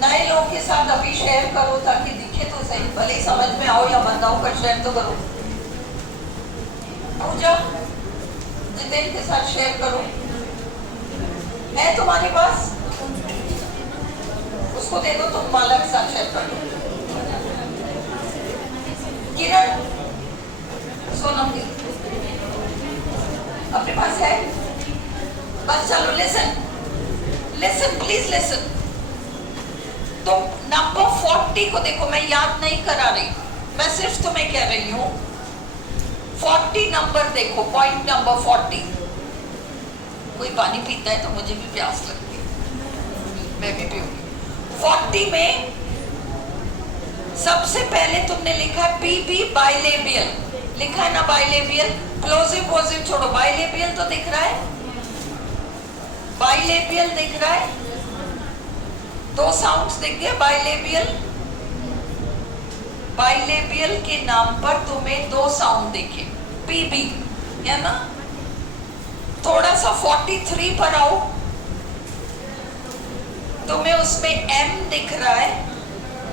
नए लोगों के साथ अभी शेयर करो ताकि दिखे तो सही, भले ही समझ में आओ या बताओ, पर शेयर तो करो। पूजा जितेंद्र के साथ शेयर करो, है तुम्हारे पास? उसको दे दो, तुम माला के साथ शेयर कर दो। Listen listen please listen. तो नंबर 40 को देखो, मैं याद नहीं करा रही, मैं सिर्फ तुम्हें कह रही हूं 40 नंबर देखो, पॉइंट नंबर 40। कोई पानी पीता है तो मुझे भी प्यास लगती है, मैं भी पीऊंगी। 40 में सबसे पहले तुमने लिखा है पीबी बाइलेबियल, लिखा है ना बाइलेबियल, प्लोजिव पॉजिटिव छोड़ो, बाइलेबियल तो दिख रहा है, बाइलेबियल दिख रहा है, दो साउंड्स दिख गए बाइलेबियल। बाइलेबियल के नाम पर तुम्हें दो साउंड दिखे, पीबी है ना। थोड़ा सा 43 पर आओ, तुम्हें उसमें एम दिख रहा है,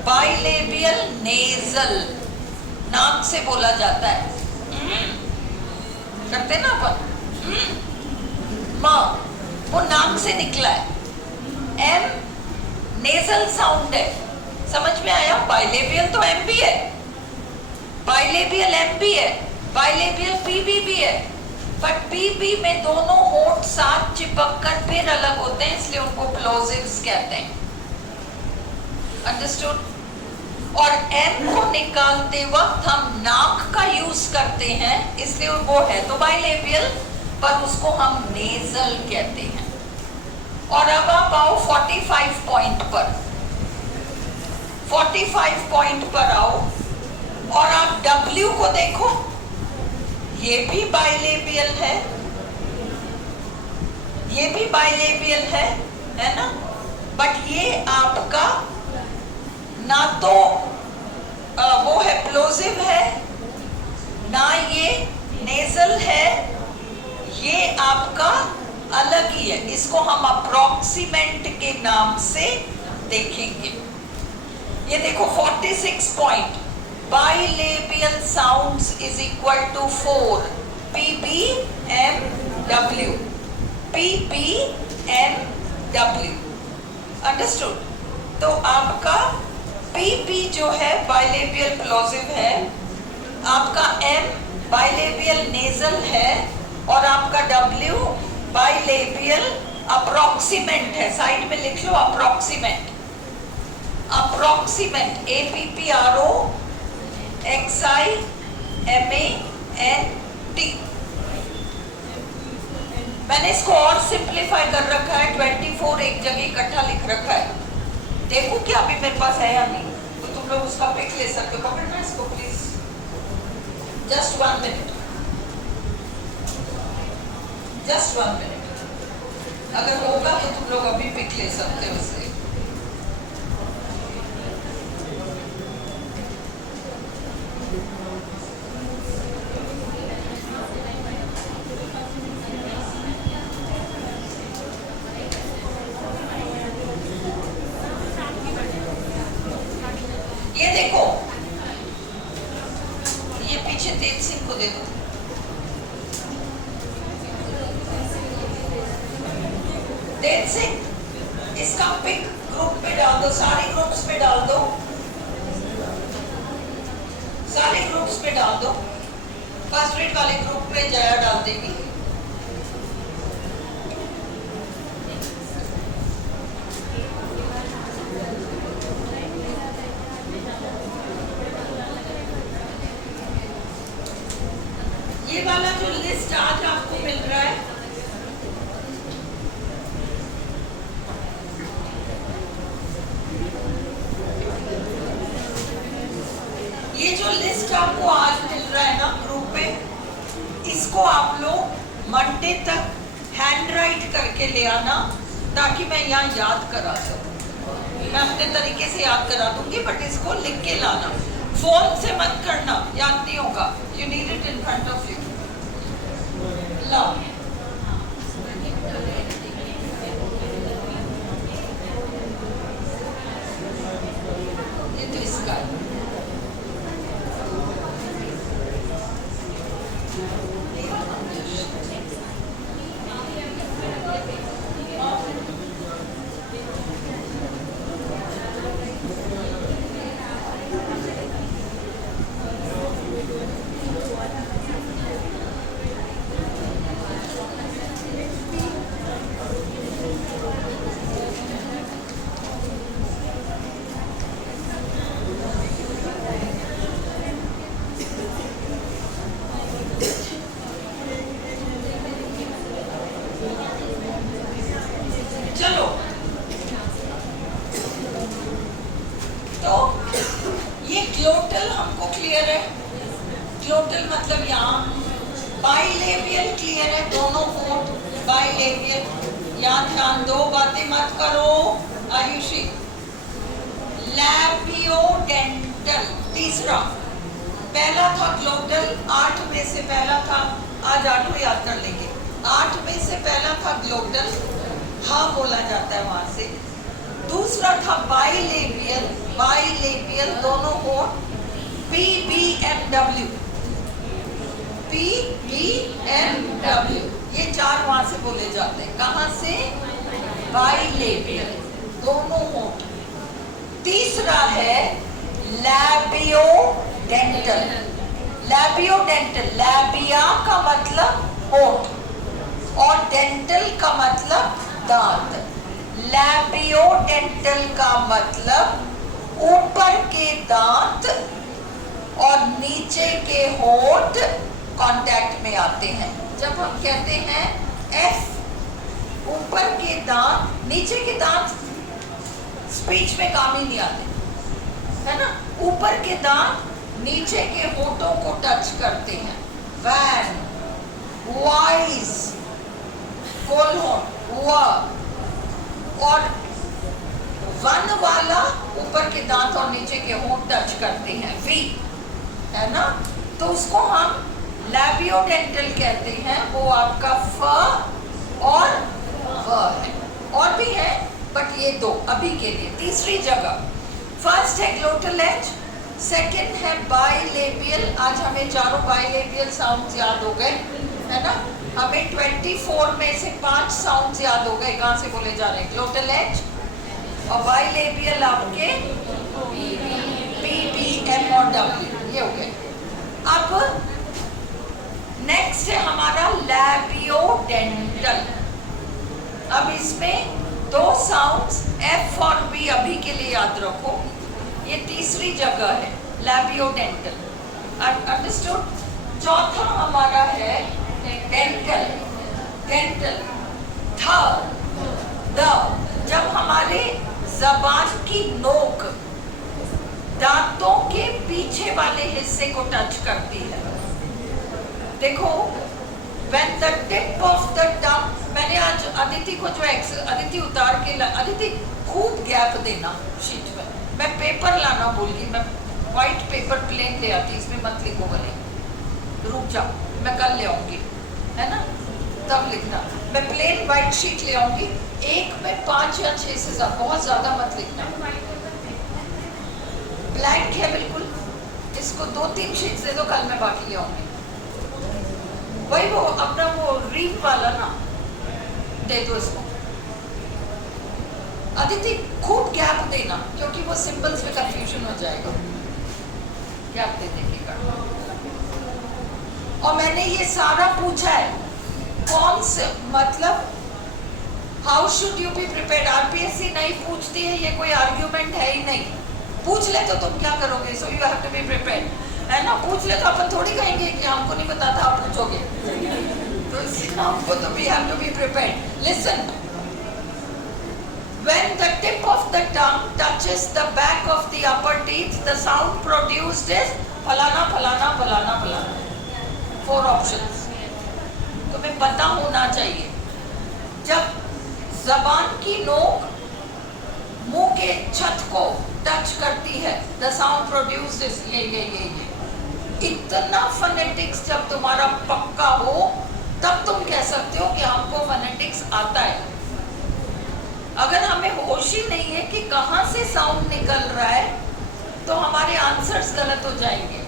बाइलेबियल नेजल, नाक से बोला जाता है, करते ना अपन, माँ वो नाक से निकला है, एम नेजल साउंड है, समझ में आया। बाइलेबियल तो एम भी है, बाइलेबियल एम भी है, बाइलेबियल पीबी भी है, बट पीबी में दोनों होंठ साथ चिपक कर फिर अलग होते हैं, इसलिए उनको प्लोजिव्स कहते हैं। अंडरस्टूड। और एम को निकालते वक्त हम नाक का यूज करते हैं, इसलिए वो है तो बाइलेबियल, पर उसको हम नेजल कहते हैं। और अब आप आओ 45 पॉइंट पर, 45 पॉइंट पर आओ और आप W को देखो, ये भी बाइलेबियल है, ये भी बाइलेबियल है ना, बट ये आपका ना तो वो है प्लोजिव है, ना ये नेजल है, ये आपका अलग ही है, इसको हम अप्रोक्सीमेंट के नाम से देखेंगे। ये देखो 46 point, bilabial sounds is equal to 4 PBMW, PBMW, अंडरस्टूड। तो आपका PP जो है बाइलेबियल प्लोजिव है, आपका M बाइलेबियल नेजल है, और आपका W बाइलेबियल अप्रोक्सीमेंट है। साइड में लिख लो अप्रोक्सीमेंट, अप्रोक्सीमेंट, APPROXIMANT। मैंने इसको और सिंप्लीफाई कर रखा है, 24 एक जगह इकट्ठा लिख रखा है। देखो क्या अभी मेरे पास है या नहीं, तो तुम लोग उसका पिक ले सकते हो। पकड़ना इसको please, just 1 minute, just 1 minute. अगर होगा तो तुम लोग अभी पिक ले सकते हो उससे। ये देखो, ये पीछे तेज सिंह को दे दो। तेज सिंह, इसका पिक ग्रुप पे डाल दो, सारे ग्रुप्स पे डाल दो, सारे ग्रुप्स पे डाल दो। फर्स्ट रेट वाले ग्रुप पे जया डाल देगी। ये वाला जो लिस्ट आज आपको मिल रहा है, ये जो लिस्ट आपको आज मिल रहा है ना ग्रुप पे, इसको आप लोग मंडे तक हैंड राइट करके ले आना, ताकि मैं यहाँ याद करा सकूं। मैं अपने तरीके से याद करा दूंगी, बट इसको लिख के लाना, फोन से मत करना, याद नहीं होगा। You need it in front of you. ला ये तो इसका ग्लोटल हमको क्लियर है, ग्लोटल मतलब यहाँ, बाइलेबियल क्लियर है, दोनों होंठ बाइलेबियल। यहाँ ध्यान दो, बातें मत करो आयुषी। लैबियोडेंटल तीसरा, पहला था ग्लोटल, 8 में से पहला था, आज 8 याद कर लेंगे, 8 में से पहला था ग्लोटल, हाँ बोला जाता है वहां से। दूसरा था बाइलेबियल, बाइलेबियल दोनों होंठ, PBMW, PBMW, ये 4 वहां से बोले जाते हैं। कहां से? बाइलेबियल, दोनों होंठ। तीसरा है लैबियोडेंटल, लैबियोडेंटल, लैबिया का मतलब होंठ और डेंटल का मतलब दांत। लैबियोडेंटल का मतलब ऊपर के दांत और नीचे के होंठ कांटेक्ट में आते हैं। जब हम कहते हैं F, ऊपर के दांत, नीचे के दांत स्पीच में काम ही नहीं आते, है ना। ऊपर के दांत नीचे के होठों को टच करते हैं। वैन, वाइस, कोल्होन, व, और वन वाला ऊपर के दांत और नीचे के होंठ टच करते हैं, वी, है ना। तो उसको हम लैबियोडेंटल कहते हैं। वो आपका फ और व है, और भी है बट ये दो अभी के लिए। तीसरी जगह, फर्स्ट है ग्लोटल एज, सेकंड है बाइलेबियल। आज हमें चारों बाइलेबियल साउंड्स याद हो गए, है ना। हमें 24 में से 5 साउंड्स याद हो गए, कहाँ से बोले जा रहे हैं, ग्लोटल एज और बाइलेबियल आपके PB, M और W, ये हो गए। अब नेक्स्ट है हमारा लैबियोडेंटल। अब इसमें 2 साउंड्स F और B अभी के लिए याद रखो, ये तीसरी जगह है लैबियोडेंटल, अंडरस्टूड। चौथा हमारा है डेंटल, डेंटल, द, जब हमारे जबान की नोक दांतों के पीछे वाले हिस्से को टच करती है। देखो, when the tip of the tongue, मैंने आज अदिति को जो अदिति उतार के अदिति खूब गैप देना शीट में, मैं पेपर लाना भूल गई, मैं व्हाइट पेपर प्लेन ले आती, इसमें मत लिखो भले, रुक जाओ, मैं कल ले आऊंगी, है ना, तब लिखना। मैं प्लेन व्हाइट शीट ले आऊंगी, एक में 5 या 6 से ज्यादा, बहुत ज्यादा मत लिखना, ब्लैंक है बिल्कुल। इसको 2-3 शीट्स दे दो, कल मैं बाकी ले आऊंगी। वही वो अपना वो रीम वाला ना दे दो इसको। अदिति खूब गैप देना, क्योंकि वो सिंबल्स में कंफ्यूजन हो जाएगा, गैप दे देगा। और मैंने ये सारा पूछा है, कौन से मतलब how should you be prepared. RPSC नहीं पूछती है, ये कोई आर्ग्यूमेंट है ही नहीं। पूछ ले तो तुम क्या करोगे, so you have to be prepared, है ना। पूछ ले तो अपन थोड़ी कहेंगे कि हमको नहीं पता था, आप पूछोगे, तो इसलिए हमको तो we have to be prepared. Listen, when the tip of the tongue touches the back of the upper teeth, the sound produced is फलाना फलाना फलाना फलाना। 4 ऑप्शंस तुम्हें पता होना चाहिए। जब जबान की नोक मुंह के छत को टच करती है, द साउंड प्रोड्यूस्ड इज ये। इतना फोनेटिक्स जब तुम्हारा पक्का हो, तब तुम कह सकते हो कि हमको फोनेटिक्स आता है। अगर हमें होश ही नहीं है कि कहाँ से साउंड निकल रहा है, तो हमारे आंसर्स गलत हो जाएंगे,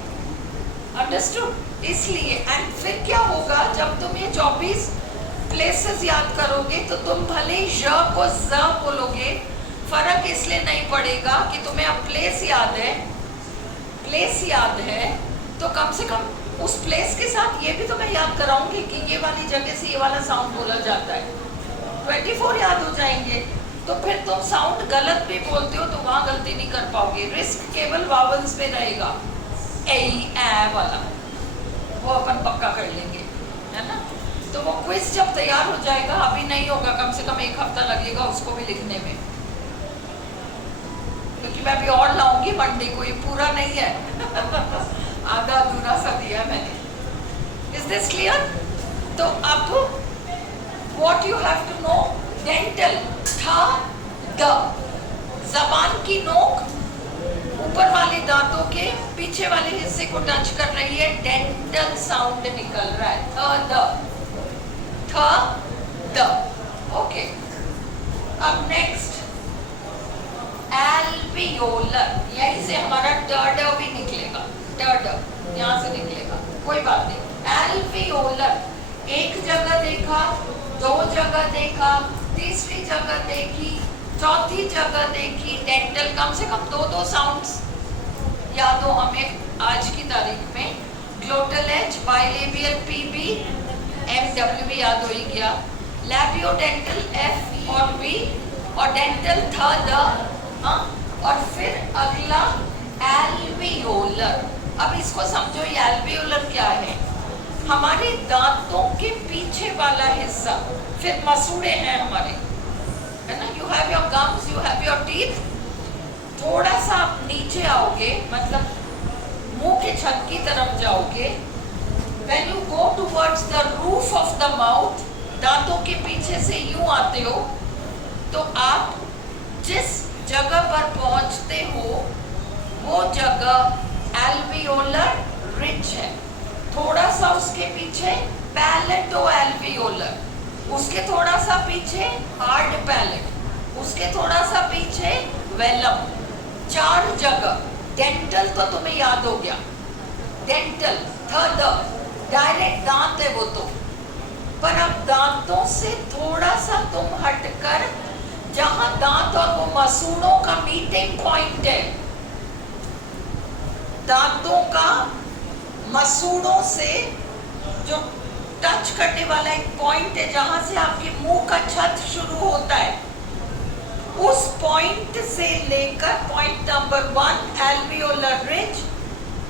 अंडरस्टूड। इसलिए एंड फिर क्या होगा, जब तुम ये 24 प्लेसेस याद करोगे, तो तुम भले ज को ज बोलोगे, फर्क इसलिए नहीं पड़ेगा कि तुम्हें अब प्लेस याद है, प्लेस याद है, तो कम से कम उस प्लेस के साथ ये भी तो मैं याद कराऊंगी कि ये वाली जगह से ये वाला साउंड बोला जाता है। 24 याद हो जाएंगे, तो फिर तुम साउंड गलत भी बोलते हो तो वहां गलती नहीं कर पाओगे। रिस्क केवल वावल्स में रहेगा, ए वाला वो अपन पक्का कर लेंगे, है ना। तो वो क्विज जब तैयार हो जाएगा, अभी नहीं होगा, कम से कम 1 हफ्ता लगेगा उसको भी लिखने में, क्योंकि मैं अभी और लाऊंगी मंडे को, ये पूरा नहीं है आधा अधूरा सा दिया है मैंने। Is this clear? तो अब what you have to know, dental था द, जबान की नोक ऊपर वाले दांतों के पीछे वाले हिस्से को टच कर रही है, डेंटल साउंड निकल रहा है, थ द। ओके, अब नेक्स्ट एल्वियोलर, यहीं से हमारा ड भी निकलेगा, ड यहाँ से निकलेगा, कोई बात नहीं। एल्वियोलर, एक जगह देखा, दो जगह देखा, तीसरी जगह देखी, चौथी जगह देखी, डेंटल, कम से कम दो साउंड्स याद हो हमें आज की तारीख में। Glottal H, bilabial PB, MW भी याद हो ही गया, लैबियोडेंटल एफ और बी, और डेंटल थ द, और फिर अगला एल्वियोलर। अब इसको समझो, ये एल्वियोलर क्या है, हमारे दांतों के पीछे वाला हिस्सा, फिर मसूड़े हैं हमारे, है ना, you have your gums, you have your teeth, थोड़ा सा आप नीचे आओगे, मतलब मुंह के छत की तरफ जाओगे, when you go towards the roof of the mouth, दांतों के पीछे से यूं आते हो, तो आप जिस जगह पर पहुंचते हो वो जगह एल्वियोलर रिज है। थोड़ा सा उसके पीछे पैलेटो एल्वियोलर, उसके थोड़ा सा पीछे हार्ड पैलेट, उसके थोड़ा सा पीछे वेलम, 4 जगह। डेंटल तो तुम्हें याद हो गया, डेंटल थ द, डायरेक्ट दांत है वो तो, पर अब दांतों से थोड़ा सा तुम हटकर जहां दांत और वो मसूड़ों का मीटिंग पॉइंट है, दांतों का मसूड़ों से जो टच करने वाला एक पॉइंट है, जहां से आपके मुंह का छत शुरू होता है, उस पॉइंट से लेकर पॉइंट नंबर 1 एल्वियोलर रिज,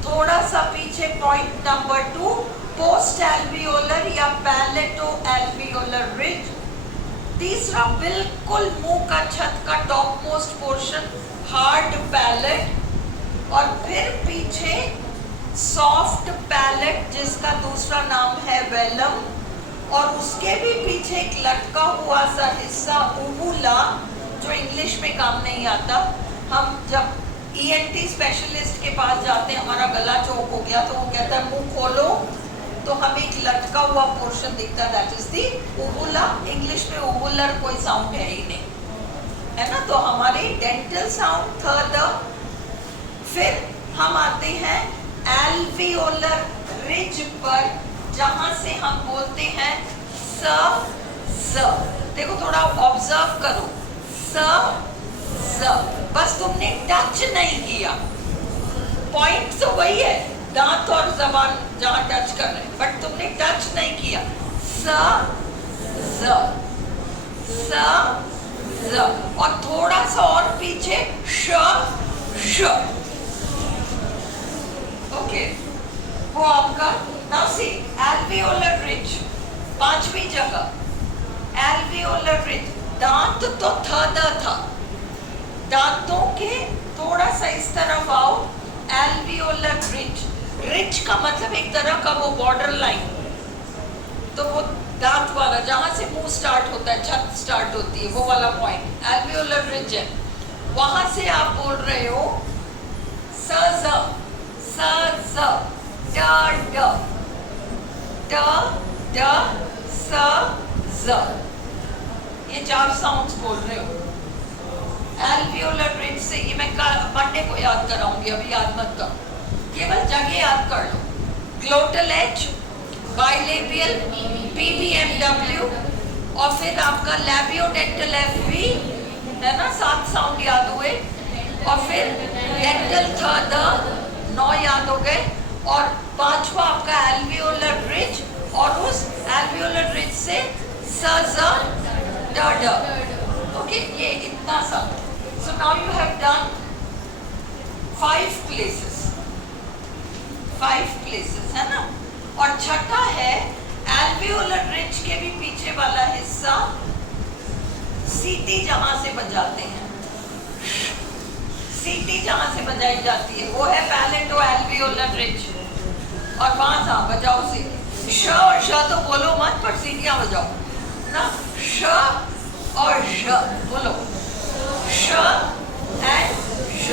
थोड़ा सा पीछे पॉइंट नंबर 2 पोस्ट एल्वियोलर या पैलेटो एल्वियोलर रिज, तीसरा बिल्कुल मुंह का छत का top most portion hard palate, और फिर पीछे सॉफ्ट पैलेट जिसका दूसरा नाम है वेलम, और उसके भी पीछे एक लटका हुआ सा हिस्सा उवुला, जो इंग्लिश में काम नहीं आता। हम जब ENT स्पेशलिस्ट के पास जाते हैं, हमारा गला चौक हो गया तो वो कहता है मुंह खोलो, तो हमें एक लटका हुआ पोर्शन दिखता है, दैट इज दी उवुला। इंग्लिश में उवुलर कोई साउंड है ही नहीं, है ना। तो हमारे डेंटल साउंड थ द, फिर हम आते हैं एल्वियोलर रिज पर, जहां से हम बोलते हैं स ज। देखो थोड़ा ऑब्जर्व करो, स ज, बस तुमने टच नहीं किया, पॉइंट तो वही है, दांत और जबान जहां टच कर रहे हैं, बट तुमने टच नहीं किया। स ज, स ज, और थोड़ा सा और पीछे श श। ओके, वो आपका नाउ सी एल्वियोलर रिज, 5वीं जगह एल्वियोलर रिज, दांत तो थ द था, दांतों के थोड़ा सा इस तरफ आओ, एल्वियोलर रिज, रिज का मतलब एक तरह का वो बॉर्डर लाइन, तो वो दांत वाला जहां से मुंह स्टार्ट होता है, छत स्टार्ट होती है, वो वाला पॉइंट एल्वियोलर रिज है। वहां से आप बोल रहे हो स ज, स ज, ड ड, ड ड, स ज, ये 4 साउंड्स बोल रहे हो एल्वियोलर रिज से। ये मैं मंडे को याद कराऊंगी, अभी याद मत करो, केवल जगह याद कर लो। ग्लोटल एच, बाइलेबियल PBMW, और फिर आपका लैबियोडेंटल FV, है ना, 7 साउंड याद हुए, और फिर डेंटल थ द 9 याद हो गए, और 5वां आपका एल्वियोलर रिज, और उस एल्वियोलर रिज से स ज ड ड। ओके, ये इतना सा। So now you have done 5 places, 5 places, है ना। और छठा है एल्वियोलर रिज के भी पीछे वाला हिस्सा, सीटी जहां से बजाते हैं, सीटी जहाँ से बजाई जाती है वो है पैलेटो एल्वियोलर रिज, और वहां सा बजाओ सीटी। श और श तो बोलो मत, पर सीटियां बजाओ ना। श और श बोलो, श एंड श।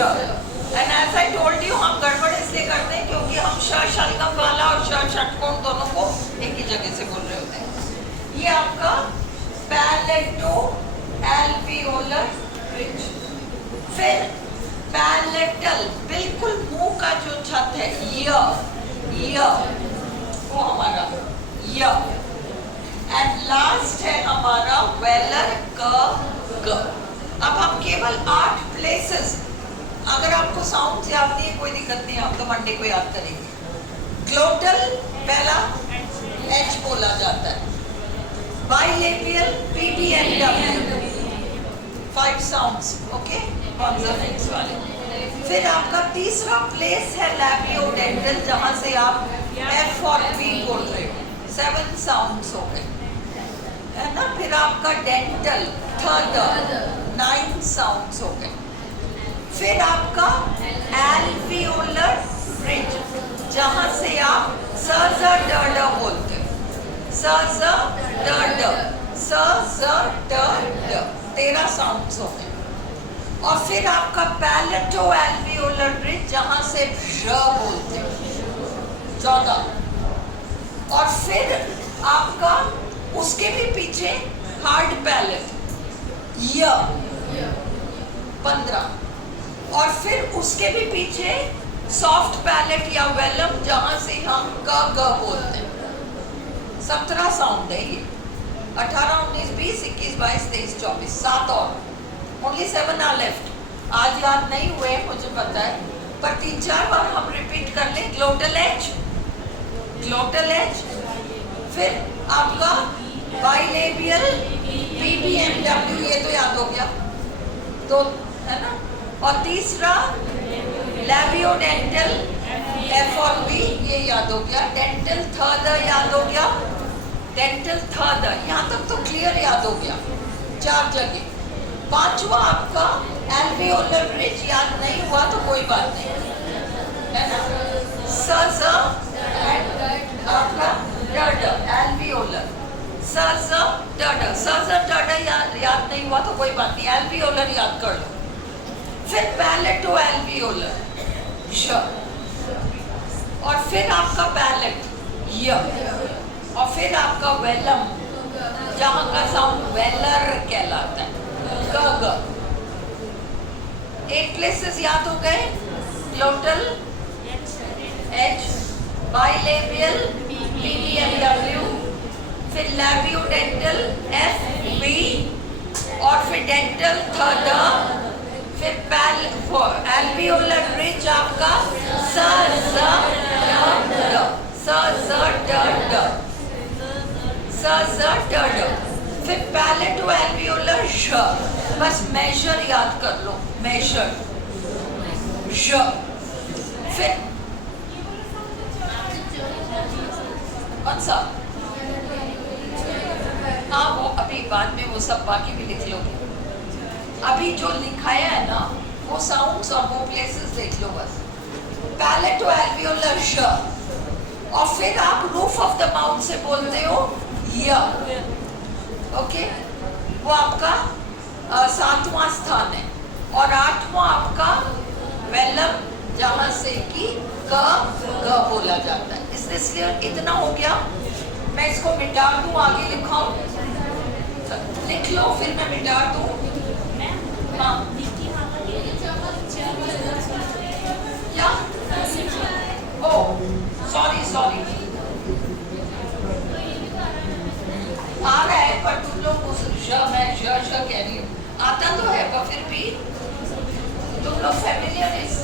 And as I told you, हम गड़बड़ इसलिए करते हैं क्योंकि हम श शलगम वाला और श षटकोण दोनों को एक ही जगह से बोल रहे होते हैं। ये आपका पैलेटो एल्वियोलर रिज। फिर पैलेटल, बिल्कुल मुंह का जो छत है, य वो हमारा य। एंड लास्ट है हमारा वेलर ग। अब हम केवल 8 प्लेसेस, अगर आपको साउंड याद नहीं है कोई दिक्कत नहीं, आप तो मंडे को याद करेंगे। ग्लोटल पहला एच बोला जाता है, bilabial PBMW, 5 sounds, okay, consonants वाले। फिर आपका तीसरा प्लेस है लैबियोडेंटल, जहां से आप F और B बोल रहे हो, 7 साउंड्स हो गए, है ना। फिर आपका डेंटल थर्ड, 9 साउंड्स हो गए। फिर आपका एल्वियोलर रिज, जहां से आप स ज ड ड बोलते हो, स ज ड ड, स ज ड ड, 13 साउंड्स हो गए। और फिर आपका पैलेटो एल्वियोलर रिज, जहां से श बोलते हो, 14। और फिर आपका उसके भी पीछे हार्ड पैलेट, य, 15। और फिर उसके भी पीछे सॉफ्ट पैलेट या वेलम, जहां से हम ग बोलते हैं, 17 साउंड है ये। 18, 19, 20, 21, 22, 23, 24, 7 और, ओनली 7 आर लेफ्ट। आज याद नहीं हुए मुझे पता है, पर 3-4 बार हम रिपीट कर लें। ग्लोटल एच, ग्लोटल एच, फिर आपका बाइलेबियल PBMW, ये तो याद हो गया, तो है ना। और तीसरा लैबियोडेंटल F और B, ये याद हो गया। डेंटल थर्ड याद हो गया, डेंटल थर्ड, यहाँ तक तो क्लियर याद हो गया, 4 जगह। 5वां आपका एल्वियोलर रिज याद नहीं हुआ तो कोई बात नहीं, है ना। स आपका ड एल्वियोलर, स ड याद नहीं हुआ तो कोई बात नहीं, एल्वियोलर याद कर लो। फिर पैलेटो एल्वियोलर श, और फिर आपका पैलेट य, और फिर आपका वेलम, जहां का साउंड वेलर कहलाता है, ग। 8 प्लेसेस याद हो गए। ग्लोटल H, बाइलेबियल PBMW, फिर लैबियोडेंटल F B, और फिर डेंटल थर्ड, फिर एल्वियोलर रिज आपका स ज ड, स ज ड ड, स ज ड ड। फिर पैलेटो एल्वियोलर श, बस मेजर याद कर लो, मेजर श। फिर कौन सा, हाँ वो अभी बाद में वो सब बाकी भी लिख लोगे। अभी जो लिखाया है ना वो साउंड्स और वो प्लेसेस देख लो बस। पैलेटो एल्वियोलर श, और फिर आप रूफ ऑफ द माउथ से बोलते हो य, ओके, वो आपका 7वां स्थान है। और 8वां आपका वेलम, जहां से कि ग बोला जाता है। इसलिए इतना हो गया, मैं इसको मिटा दूं, आगे लिखाऊं, लिख लो फिर मैं मिटा दूं। हाँ क्या, ओ सॉरी आ रहा है, पर तुम लोग उस मैं श कह रही हूँ, आता तो है पर फिर भी तुम लोग फेमिलियर इस,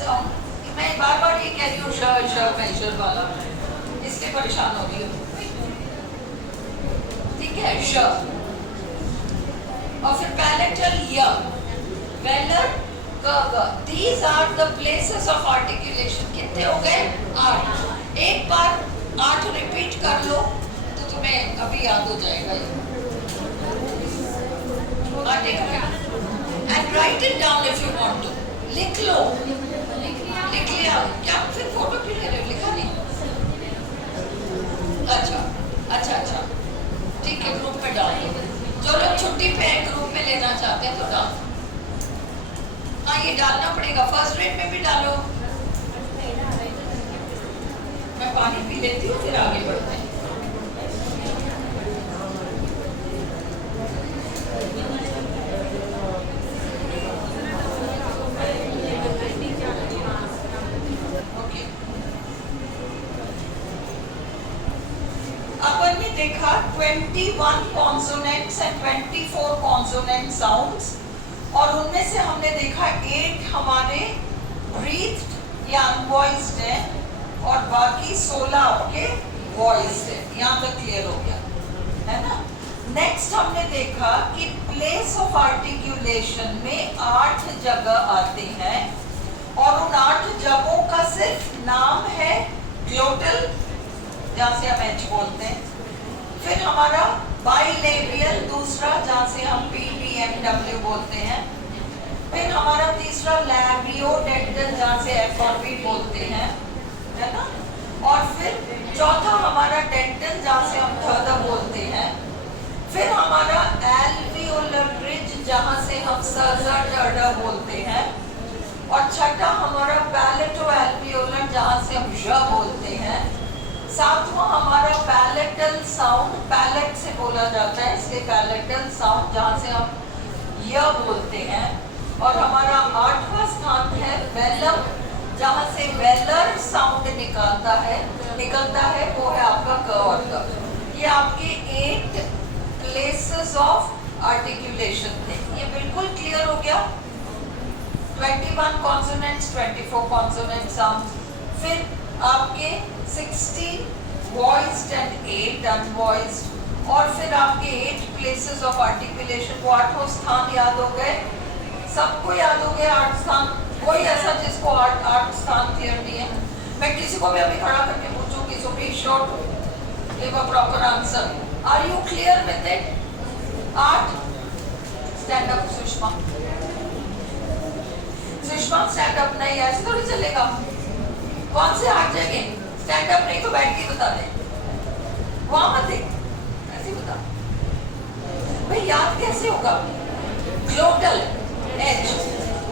मैं बार ये कह रही हूँ श मेजर वाला, इसलिए परेशान हो रही हूँ, ठीक है। श, और फिर पैलेटल य, वेलर ग। These are the places of articulation। कितने हो गए? 8। एक बार 8 रिपीट कर लो तो तुम्हें अभी याद हो जाएगा ये। And write it down if you want to. लिख लो, लिख लिया क्या? फिर फोटो क्यों ले रहे हो? लिखा नहीं? अच्छा अच्छा अच्छा, ठीक है, ग्रुप में डाल दो। जो लोग छुट्टी पे हैं, ग्रुप में लेना चाहते हैं तो डाल। हाँ, ये डालना पड़ेगा, फर्स्ट रेट में भी डालो। मैं पानी पी लेती हूँ, फिर आगे बढ़ते हैं। ओके, अपन ने देखा 21 कॉन्सोनेंट्स एंड 24 कॉन्सोनेंट साउंड्स, और उनमें से हमने देखा 8 हमारे ब्रीथ्ड या अनवॉइस्ड हैं और बाकी 16 आपके वॉइस्ड है। यहाँ तक क्लियर हो गया है ना? नेक्स्ट हमने देखा कि प्लेस ऑफ आर्टिकुलेशन में 8 जगह आते हैं और उन 8 जगहों का सिर्फ नाम है ग्लोटल, जहाँ से हम एच बोलते हैं। फिर हमारा बाइलेबियल दूसरा, जहाँ से हम पी बी एम डब्ल्यू बोलते हैं। फिर हमारा तीसरा लैबियोडेंटल, जहाँ से एफ और बी बोलते हैं, है ना? और फिर चौथा हमारा डेंटल, जहाँ से हम थर्ड बोलते हैं। फिर हमारा एल्वियोलर ब्रिज, जहाँ से हम सर्जर बोलते हैं। और छठा हमारा पैलेटो एल्वियोलर, जहाँ से हम ज बोलते हैं। सातवां हमारा पैलेटल साउंड, पैलेट से बोला जाता है इसलिए पैलेटल साउंड, जहाँ से हम य बोलते हैं। और हमारा 8वां स्थान है वेलम, जहाँ से वेलर साउंड निकलता है, वो है आपका क और ग। ये आपके 8 प्लेसेस ऑफ आर्टिकुलेशन थे। ये बिल्कुल क्लियर हो गया? 21 कॉन्सोनेंट्स, 24 कॉन्सोनेंट साउंड, फिर आपके 16 वॉइस्ड एंड 8 अनवॉइस्ड, और फिर आपके 8 प्लेसेस ऑफ आर्टिकुलेशन। वो 8 स्थान याद हो गए? सबको याद हो गया 8 स्थान? कोई ऐसा जिसको 8 स्थान क्लियर नहीं है? मैं किसी को भी अभी खड़ा करके पूछूंगी, so be sure to give a proper answer. Are you clear with it? 8? Stand up Sushma. Sushma stand up. नहीं, ऐसे थोड़ी चलेगा। कौन से 8 जगह? स्टैंड अप नहीं तो बैठ के बता दे, वहां मत देख, ऐसे बता भाई। याद कैसे होगा? ग्लोटल एच,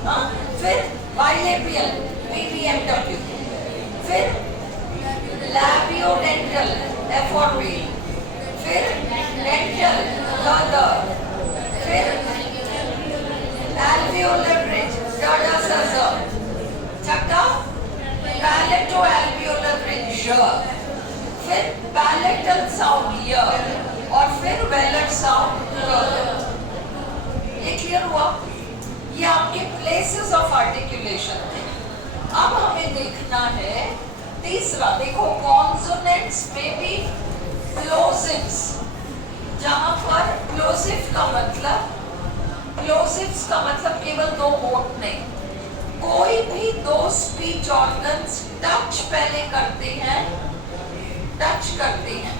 हाँ, फिर बाइलेबियल पीबीएमडब्ल्यू, फिर लैबियोडेंटल एफ और बी, फिर डेंटल द, फिर एल्वियोलर ब्रिज डाडा सजा, छठा पैलेटो एल्वियोलर ब्रिज ज, फिर पैलेटल साउंड य, और फिर वेलर साउंड ग। ये क्लियर हुआ? ये आपके प्लेसेस ऑफ आर्टिकुलेशन थे। अब हमें देखना है तीसरा। देखो, कॉन्सोनेंट्स में भी प्लोसिव्स, जहां पर प्लोसिव का मतलब केवल 2 होंठ नहीं, कोई भी 2 स्पीच ऑर्गन्स टच पहले करते हैं,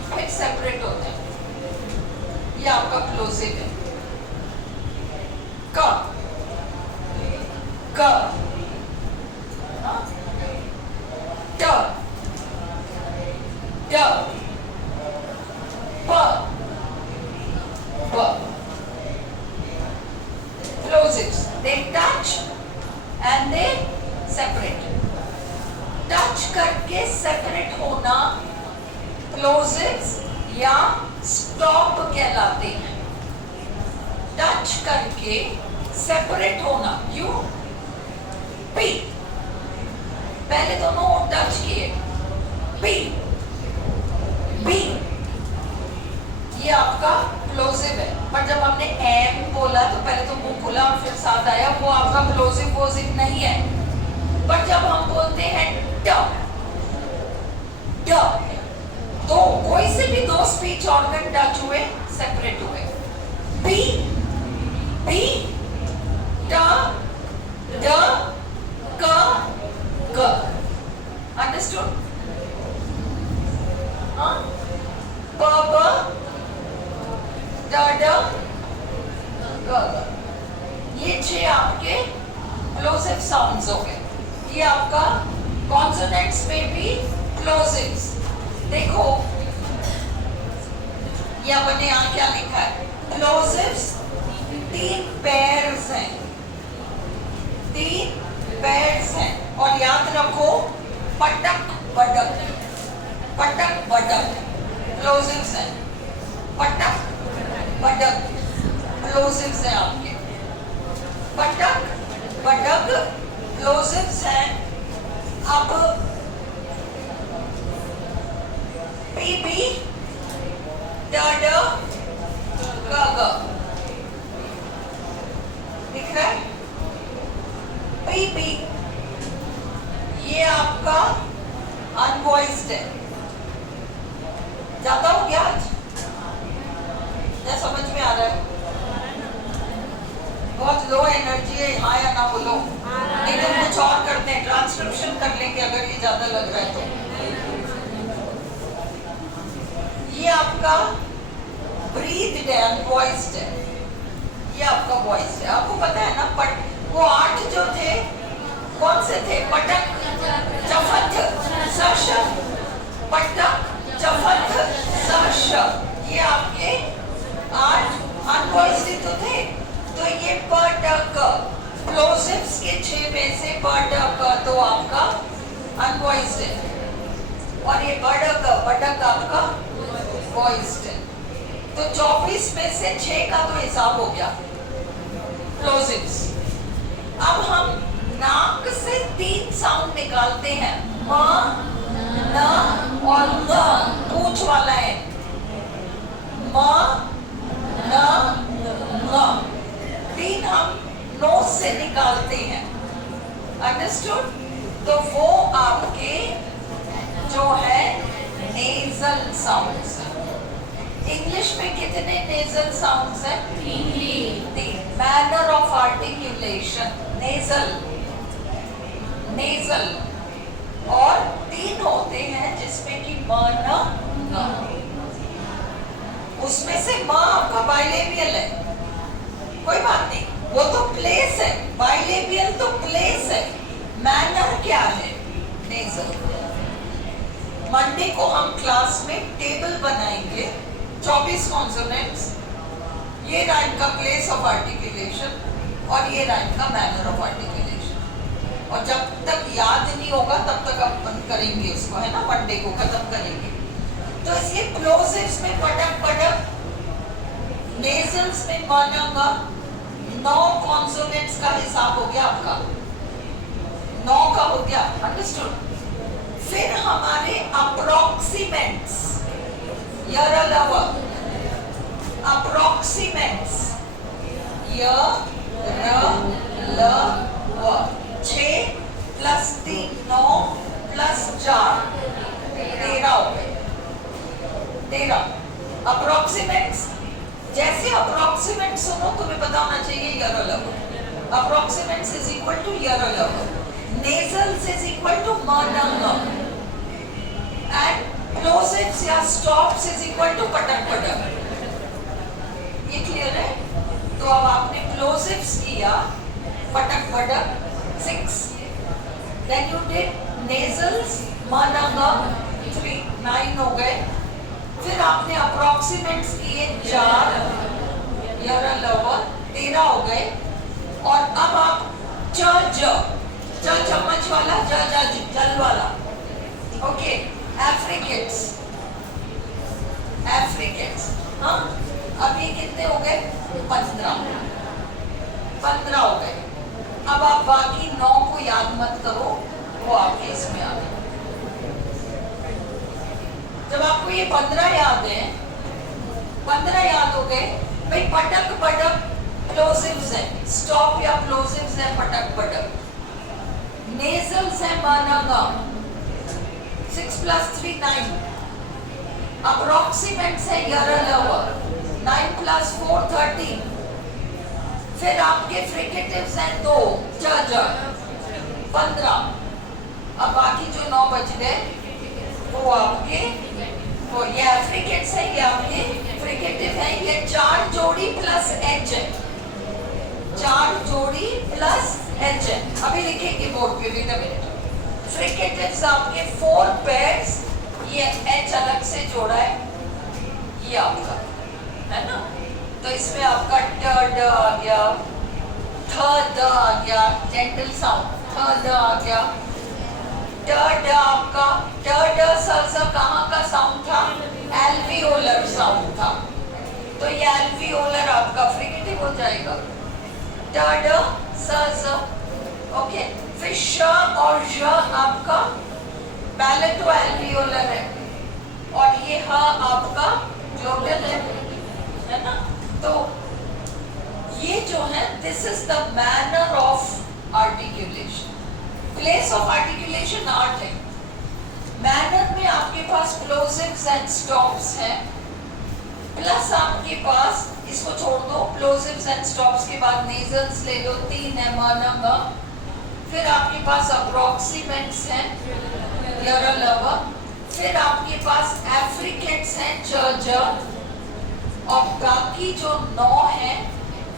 फिर सेपरेट होते हैं। ये आपका प्लोसिव है। क, ग, ट, ड, प, ब। Plosives, they touch and they separate. Touch करके सेपरेट होना प्लोसिव्स या स्टॉप कहलाते हैं। टच करके सेपरेट होना, यू पी, पहले दोनों टच किए, पी बी, ये आपका प्लोसिव है। पर जब हमने एम बोला तो पहले तो मुंह खुला और फिर साथ आया, वो आपका प्लोसिव नहीं है। पर जब हम बोलते हैं ट, तो कोई से भी 2 स्पीच ऑर्गन टच हुए, सेपरेट हुए। बी, ट, ड, क, ग। अंडरस्टूड? हाँ, ब, ड, ग। ये 6 आपके प्लोसिव साउंड्स हो गए। ये आपका कॉन्सोनेंट्स में भी प्लोसिव्स। देखो ये अपने यहाँ क्या लिखा है, प्लोसिव्स 3 पेयर्स हैं, 3 पेयर्स हैं। और याद रखो पटक बडक, पटक बडक प्लोसिव्स हैं, पटक बडक प्लोसिव्स हैं आपके, पटक बडक प्लोसिव्स हैं। अब पीबी डड ग दिख रहा है, पीबी ये आपका अनवॉइस्ड है। जाता हूँ क्या आज, क्या समझ में आ रहा है? बहुत लो एनर्जी है, हाँ या ना बोलो, नहीं तो कुछ और करते हैं, ट्रांसक्रिप्शन कर लेंगे अगर ये ज्यादा लग रहा है तो। ये आपका ब्रीथ्ड है, अनवॉइस्ड है, ये आपका वॉइस है। आपको पता है ना, बट वो 8 जो थे कौन से थे, पटक चफथ सश, पटक चफथ सश, ये आपके 8 अनवॉइस्ड तो थे। तो ये पटक प्लोसिव्स के 6 में से पटक तो आपका अनवॉइस्ड है, और ये बडक बडक आपका वॉइस्ड है। तो 24 में से 6 का तो हिसाब हो गया प्लोसिव्स। अब हम नाक से 3 साउंड निकालते हैं, म, न और ग, पूंछ वाला है, म, न, ग, 3 हम नोज से निकालते हैं, अंडरस्टूड? तो वो आपके जो है नेजल साउंड्स हैं। इंग्लिश में कितने नेजल साउंड्स हैं? 3। Manner of articulation nasal, nasal, और 3 होते हैं जिसमें कि म, न, ग। उसमें से म आपका बाइलेबियल है, कोई बात नहीं, वो तो प्लेस है, बाइलेबियल तो प्लेस है, मैनर क्या है, नेजल। मंडे को हम क्लास में टेबल बनाएंगे, 24 कॉन्सोनेंट्स, ये रहा इनका प्लेस ऑफ आर्टिकुलेशन और ये रहा इनका मैनर ऑफ आर्टिकुलेशन। और जब तक याद नहीं होगा तब तक आप बंद करेंगे उसको, है ना, मंडे को खत्म करेंगे। तो इसलिए प्लोसिव्स में पटक पटक, नेजल्स में मानांगा, 9 कॉन्सोनेंट्स का हिसाब हो गया आपका, 9 का हो गया, अंडरस्टूड? फिर हमारे अप्रोक्सीमेंट्स, य र ल व, अप्रोक्सीमेंट्स, य र ल व, 6 + 3 9 + 4 13 हो गए, 13 अप्रोक्सीमेंट्स। जैसे अप्रोक्सीमेंट सुनो तुम्हें पता होना चाहिए य र ल व, अप्रोक्सीमेंट्स इज इक्वल टू य र ल व, नेजल्स इज इक्वल टू म न ग, एंड प्लोसिव्स या स्टॉप्स इज इक्वल टू पटक पटक। ये क्लियर है? तो अब आपने प्लोसिव्स किया, पटक पटक 6, देन यू डिड नेजल्स म न ग 3, 9 हो गए। फिर आपने अप्रोक्सीमेंट्स किए 4, य र ल व 13 हो गए। और अब आप च चम्मच वाला, जल वाला, ओके, एफ्रिकेट्स, एफ्रिकेट्स, हाँ। अब ये कितने हो गए? 15 हो गए। अब आप बाकी 9 को याद मत करो, वो आपके इसमें आ गए। जब आपको ये 15 याद है, 15 याद हो गए, भाई पटक पटक प्लोसिव्स है, स्टॉप या प्लोसिव्स है, पटक पटक, नेजल्स है मानागा, 6 + 3 9, अप्रोक्सीमेंट्स है य र ल व, 9 + 4 13, फिर आपके फ्रिकेटिव्स हैं 2 ज 15। अब बाकी जो 9 बच गए वो आपके, वो ये एफ्रिकेट्स है, ये आपके फ्रिकेटिव है, ये 4 जोड़ी प्लस एच है, 4 जोड़ी प्लस एच एन अभी लिखेंगे बोर्ड पे, वेट अ मिनट। फ्रिकेटिव्स आपके 4 पेयर्स, ये एच अलग से जोड़ा है, ये आपका है ना, तो इसमें आपका ट ड आ गया, थ द आ गया, जेंटल साउंड, थ द आ गया, ड ड आपका, ड ड स स कहाँ का साउंड था, एल्वियोलर साउंड था, तो ये एल्वियोलर आपका फ्रिकेटिव हो जाएगा, ड ड स स, ओके। फिर श और ज आपका पैलेटो एल्वियोलर है, और ये ह आपका ग्लोटल है ना, तो ये जो है this is the manner of articulation. Place of articulation 8 है। मैनर में आपके पास प्लोजिव्स एंड स्टॉप्स हैं, प्लस आपके पास, इसको छोड़ दो, प्लोजिव्स एंड स्टॉप्स के बाद नेजल्स ले लो, 3 है, म न म। फिर आपके पास अप्रोक्सीमेंट्स हैं, य र ल व। फिर आपके पास एफ्रिकेट्स हैं, च ज, और बाकी जो 9 हैं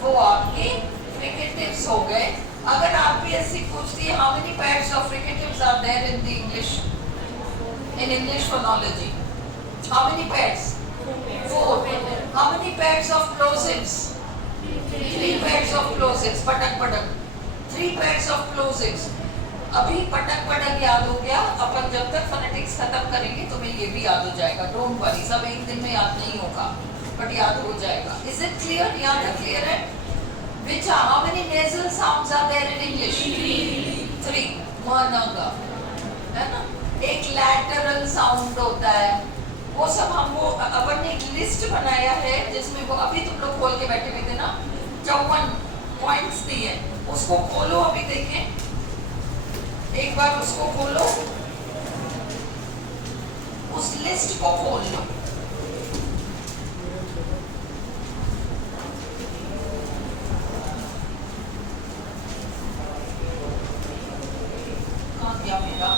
वो आपके फ्रिकेटिव्स हो गए। अगर आप भी ऐसी पूछती है, how many pairs of fricatives are there in the English, in English phonology, how many pairs, 4। How many pairs of plosives, 3 pairs of plosives, पटक पटक, 3 पेयर्स ऑफ प्लोजिव्स। अभी पटक पटक याद हो गया, अपन जब तक फोनेटिक्स खत्म करेंगे तुम्हें ये भी याद हो जाएगा, डोंट वरी, सब एक दिन में याद नहीं होगा, बट याद हो जाएगा। Is it clear? यहाँ तक क्लियर है? Which are, how many nasal sounds are there in English? 3. म न ग, है ना। एक लैटरल साउंड होता है, वो सब हम वो अपन ने एक लिस्ट बनाया है जिसमें वो अभी तुम लोग खोल के बैठे हुए थे ना, 54 पॉइंट्स दिए, उसको खोलो, अभी देखें एक बार, उसको खोलो, उस लिस्ट को खोल लो। कहाँ गया मेरा?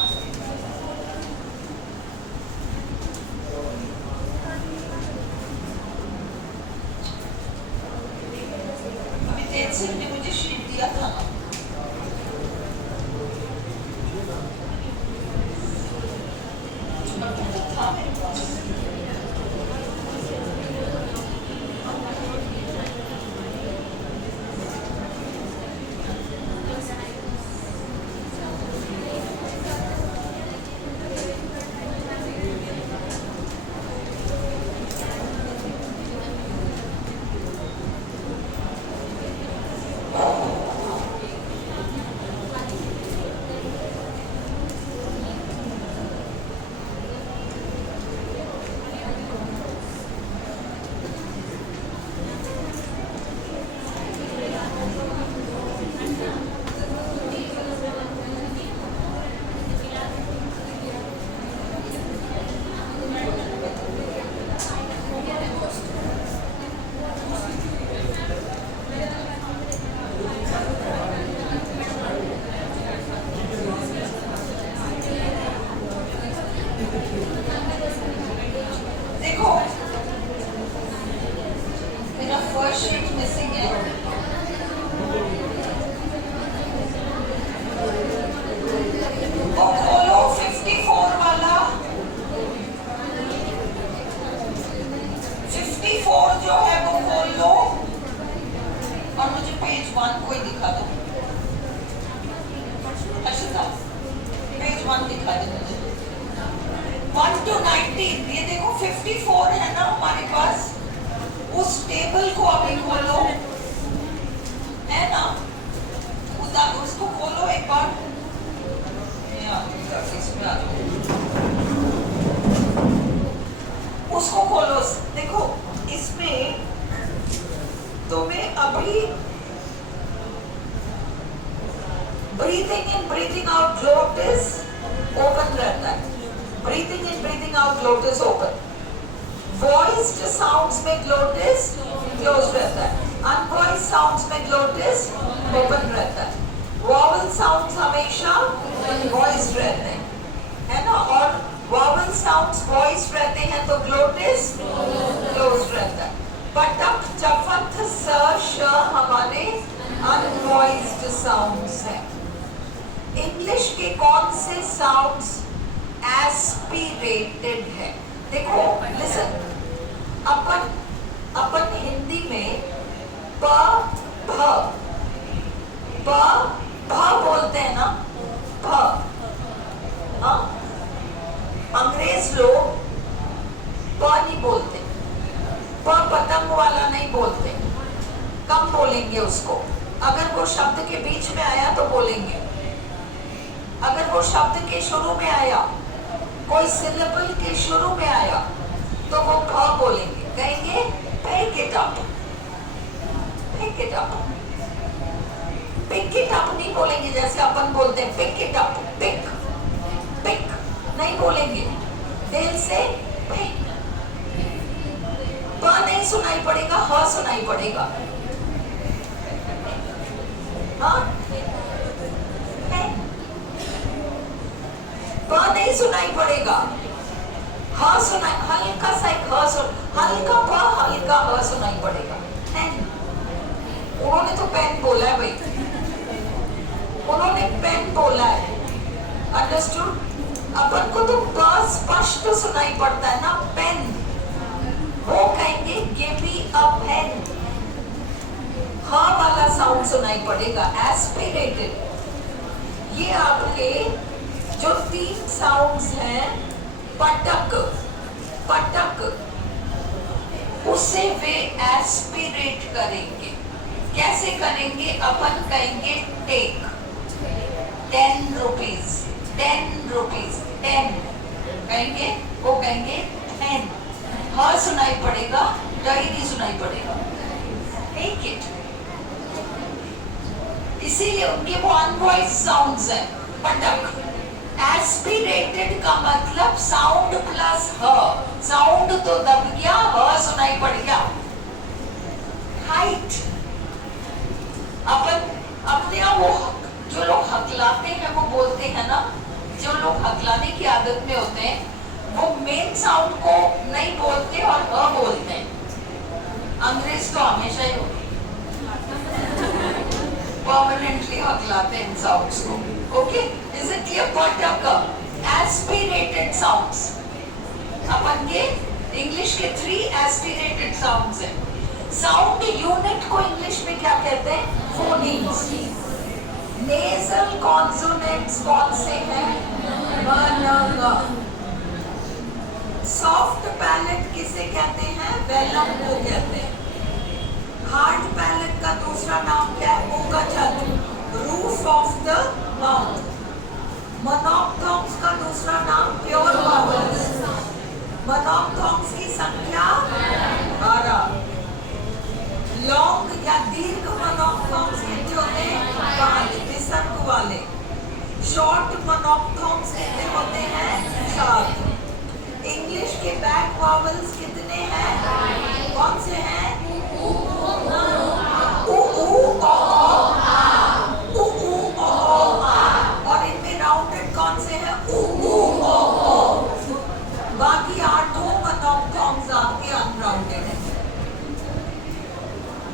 अभी तेज सिंह ने मुझे शीट दिया था ना, था मेरे पास। देखो मेरा फर्स्ट शीट मिसिंग है, वो खोलो 54 वाला, 54 जो है वो खोल लो, और मुझे पेज 1 को ही दिखा दो। अच्छा, पेज 1 दिखा दो मुझे, 1 to 19। ये देखो 54 है ना हमारे पास, उस टेबल को अभी खोलो, है ना, उसको खोलो एक बार, इसमें आ जाओ, उसको खोलो। देखो इसमें तुम्हें अभी breathing in breathing out glottis open रहता है, breathing in breathing out glottis open, voiced sounds में ग्लोटिस क्लोज रहता है, अनवॉइस्ड साउंड्स में ग्लोटिस ओपन रहता है, वॉवल साउंड्स हमेशा वॉइस्ड रहते हैं, है ना, और वॉवल साउंड्स वॉइस्ड रहते हैं तो ग्लोटिस क्लोज रहता है। पटक चफत स श हमारे अनवॉइस्ड साउंड्स हैं। इंग्लिश के कौन से साउंड्स एस्पिरेटेड है? देखो लिसन, अपन हिंदी में प भ बोलते हैं ना, भ। हाँ, अंग्रेज लोग प नहीं बोलते, प पतंग वाला नहीं बोलते, कम बोलेंगे उसको। अगर वो शब्द के बीच में आया तो बोलेंगे, अगर वो शब्द के शुरू में आया, कोई सिलेबल के शुरू में आया, तो वो भ बोलेंगे, कहेंगे pick it up, pick it up, pick it up नहीं बोलेंगे जैसे अपन बोलते हैं pick it up, pick, pick नहीं बोलेंगे, दिल से pick। प नहीं सुनाई पड़ेगा, ह सुनाई पड़ेगा। हाँ, प नहीं सुनाई पड़ेगा, ह सुनाई, हल्का सा एक ह सुन, हल्का प हल्का ह सुनाई पड़ेगा। उन्होंने तो पेन बोला है भाई, उन्होंने पेन बोला है, अंडरस्टूड? अपन को तो प स्पष्ट सुनाई पड़ता है ना, पेन। वो कहेंगे गिव मी अ पेन, ह वाला साउंड सुनाई पड़ेगा, एस्पिरेटेड। ये आपके जो 3 साउंड्स हैं, पटक, पटक, उसे वे एस्पिरेट करेंगे। कैसे करेंगे? अपन कहेंगे टेक 10 रुपीज, 10 रुपीज, 10 कहेंगे, वो कहेंगे 10। ह सुनाई पड़ेगा, डई नहीं सुनाई पड़ेगा, टेक इट। इसीलिए उनके वो अनवॉइस्ड साउंड्स हैं, पटक। एस्पिरेटेड का मतलब साउंड प्लस ह, साउंड तो दब गया, ह सुनाई पड़ गया। हाइट, अपन अपने वो जो लोग हकलाते हैं, वो बोलते हैं ना, जो लोग हकलाने की आदत में होते हैं, वो मेन साउंड को नहीं बोलते और ह बोलते हैं। अंग्रेज तो हमेशा ही परमानेंटली हकलाते हैं इन साउंड्स को। Okay, is it clear? पटक, एस्पिरेटेड साउंड्स। अपन के इंग्लिश के 3 एस्पिरेटेड साउंड्स हैं। साउंड यूनिट को इंग्लिश में क्या कहते हैं? फोनीम्स। नेजल कॉन्सोनेंट्स कौन से हैं? सॉफ्ट पैलेट किसे कहते हैं? वेलम को कहते हैं। हार्ड पैलेट का दूसरा नाम क्या है? मुखचल, रूफ ऑफ द माउथ। मोनोप्थॉन्ग्स का दूसरा नाम प्योर वावल्स। मोनोप्थॉन्ग्स की संख्या 12। लॉन्ग या दीर्घ मोनोप्थॉन्ग्स कितने होते हैं? 5 विसर्ग वाले। शॉर्ट मोनोप्थॉन्ग्स कितने होते हैं? 7। इंग्लिश के बैक वावल्स कितने हैं? कौन से हैं? उ ऊ ओ आ, उ ऊ ओ आ। और इनमें राउंडेड कौन से हैं? उ ऊ ओ। बाकी 8 मोनोप्थॉन्ग्स आपके अनराउंडेड हैं।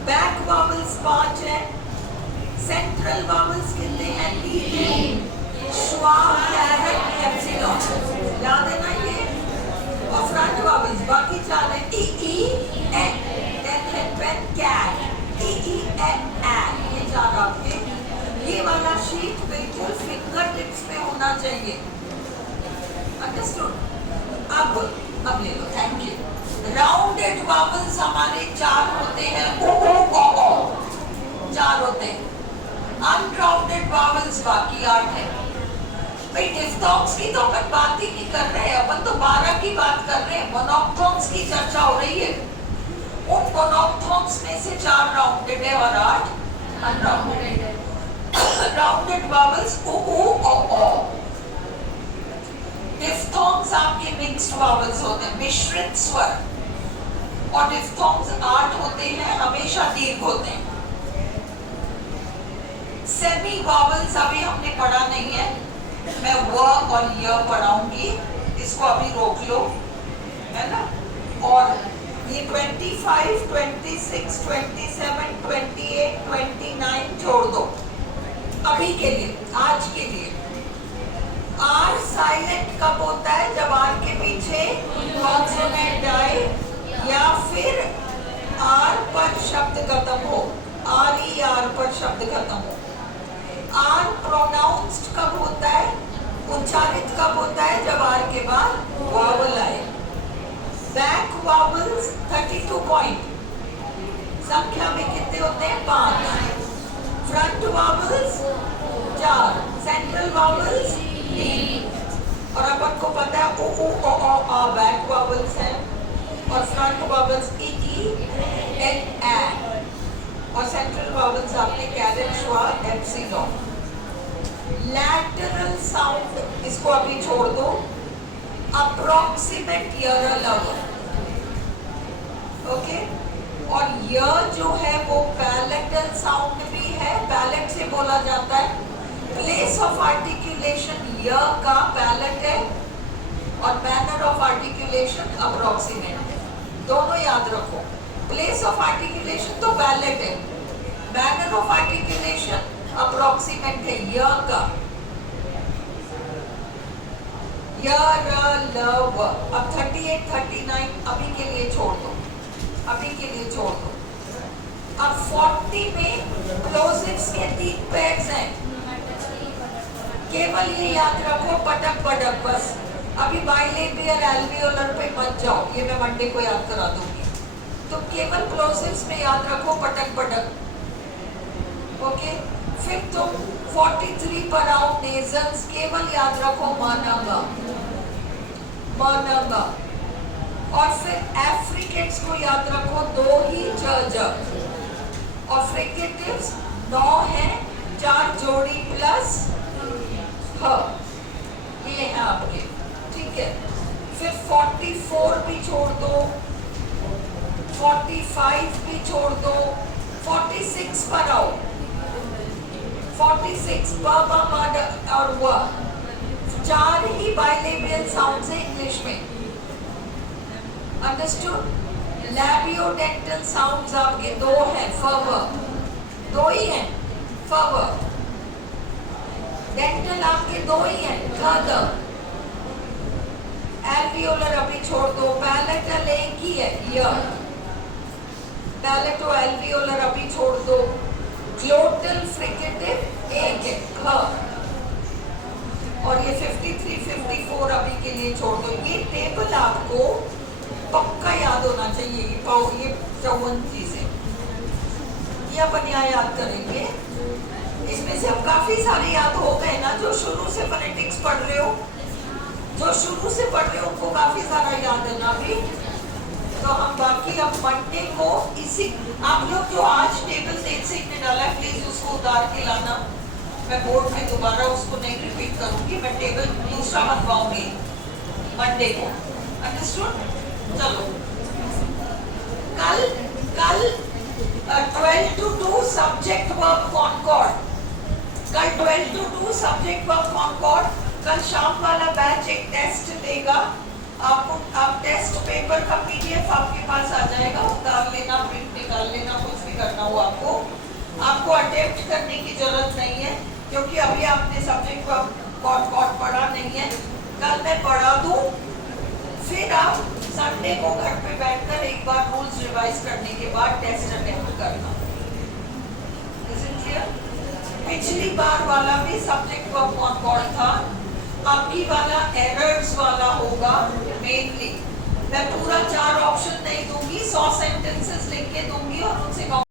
बैक वावल्स 5 है। सेंट्रल वावल्स कितने हैं? 3। श्वा, कैरेट, एप्सिलॉन, याद है ना ये? और फ्रंट वावल्स बाकी 4 है। ई ई ए, पेन, कैट, ई ई ए, ये 4 आपके। ये वाला शीट बिल्कुल फिंगर टिप्स पे होना चाहिए, अंडरस्टूड? अब ले लो, थैंक यू। राउंडेड वावल्स हमारे 4 होते हैं, उ ऊ ओ ओ 4 होते हैं। अनराउंडेड वावल्स बाकी 8 है। भाई डिफ्थॉन्ग्स की तो अपन बात ही नहीं कर रहे हैं, अपन तो 12 की बात कर रहे हैं। मोनोप्थॉन्ग्स की चर्चा हो रही है। उन मोनोप्थॉन्ग्स में से 4 राउंडेड है और 8 अनराउंडेड है। राउंडेड वावल्स उ ऊ ओ ओ। डिफ्थॉन्ग्स आपके मिक्स्ड वावल्स होते हैं, मिश्रित स्वर। और डिफ्थॉन्ग्स 8 होते हैं, हमेशा दीर्घ होते हैं। सेमी वावल्स अभी हमने पढ़ा नहीं है, मैं व और य पढ़ाऊंगी, इसको अभी रोक लो, है ना? और ये 25, 26, 27, 28, 29 छोड़ दो अभी के लिए, आज के लिए। आर साइलेंट कब होता है? जब आर के पीछे कॉन्सोनेंट आए या फिर आर पर शब्द खत्म हो, आर ई आर पर शब्द खत्म हो। आर प्रोनाउंस्ड कब होता है, उच्चारित कब होता है? जब आर के बाद वावल आए। बैक वावल्स 32 पॉइंट, संख्या में कितने होते हैं? 5। Front vowels 4, central vowels 3। और अपन को पता है ओ ओ ओ आ बैक वावल्स हैं और फ्रंट वावल्स ई एन ए, और सेंट्रल वावल्स आपने caret schwa epsilon. Lateral sound इसको अभी छोड़ दो, अप्रोक्सीमेट ईयर लवर, ओके। और य जो है वो पैलेटल साउंड भी है, पैलेट से बोला जाता है। प्लेस ऑफ आर्टिकुलेशन य का पैलेट है और मैनर ऑफ आर्टिकुलेशन अप्रोक्सीमेट है, दोनों याद रखो। प्लेस ऑफ आर्टिकुलेशन तो पैलेट है, मैनर ऑफ आर्टिकुलेशन अप्रोक्सीमेट है य का। य र ल व। अब 38, 39 अभी के लिए छोड़ दो, अभी के लिए छोड़ दो। अब 40 में प्लोजिव्स के 3 पेयर्स हैं, केवल ये याद रखो पटक पटक बस। अभी बाइलेबियल एल्वियोलर पे मत जाओ, ये मैं मंडे को याद करा दूंगी। तो केवल प्लोजिव्स में याद रखो पटक पटक, ओके। फिर तुम 43 पर आओ, नेजल्स केवल याद रखो मनंगा मनंगा। और फिर एफ्रिकेट्स को याद रखो 2 ही ज, और फ्रिकेटिव्स 9 है, 4 जोड़ी प्लस ह, ये है आपके, ठीक है। फिर 44 भी छोड़ दो, 45 भी छोड़ दो, 46 पर आओ। 46 ब ब म ड और व, 4 ही बाइलेबियल साउंड्स है इंग्लिश में, अंडरस्टूड। लैबियोडेंटल साउंड्स आपके 2 हैं, फ व, 2 ही हैं, फ व। डेंटल आपके 2 ही हैं, ख द। एल्वियोलर अभी छोड़ दो, पैलेटल एक ही है, य। पैलेटो एल्वियोलर अभी छोड़ दो, ग्लोटल फ्रिकेटिव एक है, ख। और ये 53, 54 अभी के लिए छोड़ दो। ये टेबल आपको पक्का याद होना चाहिए, ये 54 चीजें ये अपन यहाँ याद करेंगे। इसमें से अब काफी सारे याद हो गए ना, जो शुरू से फोनेटिक्स पढ़ रहे हो, जो शुरू से पढ़ रहे हो उनको काफी सारा याद है ना अभी। तो हम बाकी अब मंडे को इसी, आप लोग जो आज टेबल से ने डाला है प्लीज उसको उतार के लाना। मैं बोर्ड में दोबारा उसको नहीं रिपीट करूंगी, मैं टेबल दूसरा बनवाऊंगी मंडे को, अंडरस्टूड। चलो कल 12 to 2 सब्जेक्ट वर्ब कॉनकॉर्ड, कल 12 to 2 सब्जेक्ट वर्ब कॉनकॉर्ड। कल शाम वाला बैच एक टेस्ट देगा आपको, आप टेस्ट पेपर का पीडीएफ आपके पास आ जाएगा, उतार लेना, प्रिंट निकाल लेना, कुछ भी करना हो आपको अटेम्प्ट करने की जरूरत नहीं है, क्योंकि अभी आपने सब्जेक्ट वर्ब कॉनकॉर्ड पढ़ा नहीं है। कल मैं पढ़ा दूं, फिर आप संडे को घर पे बैठकर एक बार रूल्स रिवाइज करने के बाद टेस्ट अटेम्प्ट करना। पिछली बार वाला भी सब्जेक्ट वर्ब कॉनकॉर्ड था, अभी वाला एरर्स वाला होगा मेनली। मैं पूरा 4 ऑप्शन नहीं दूंगी, 100 सेंटेंसेस लिख के दूंगी और उनसे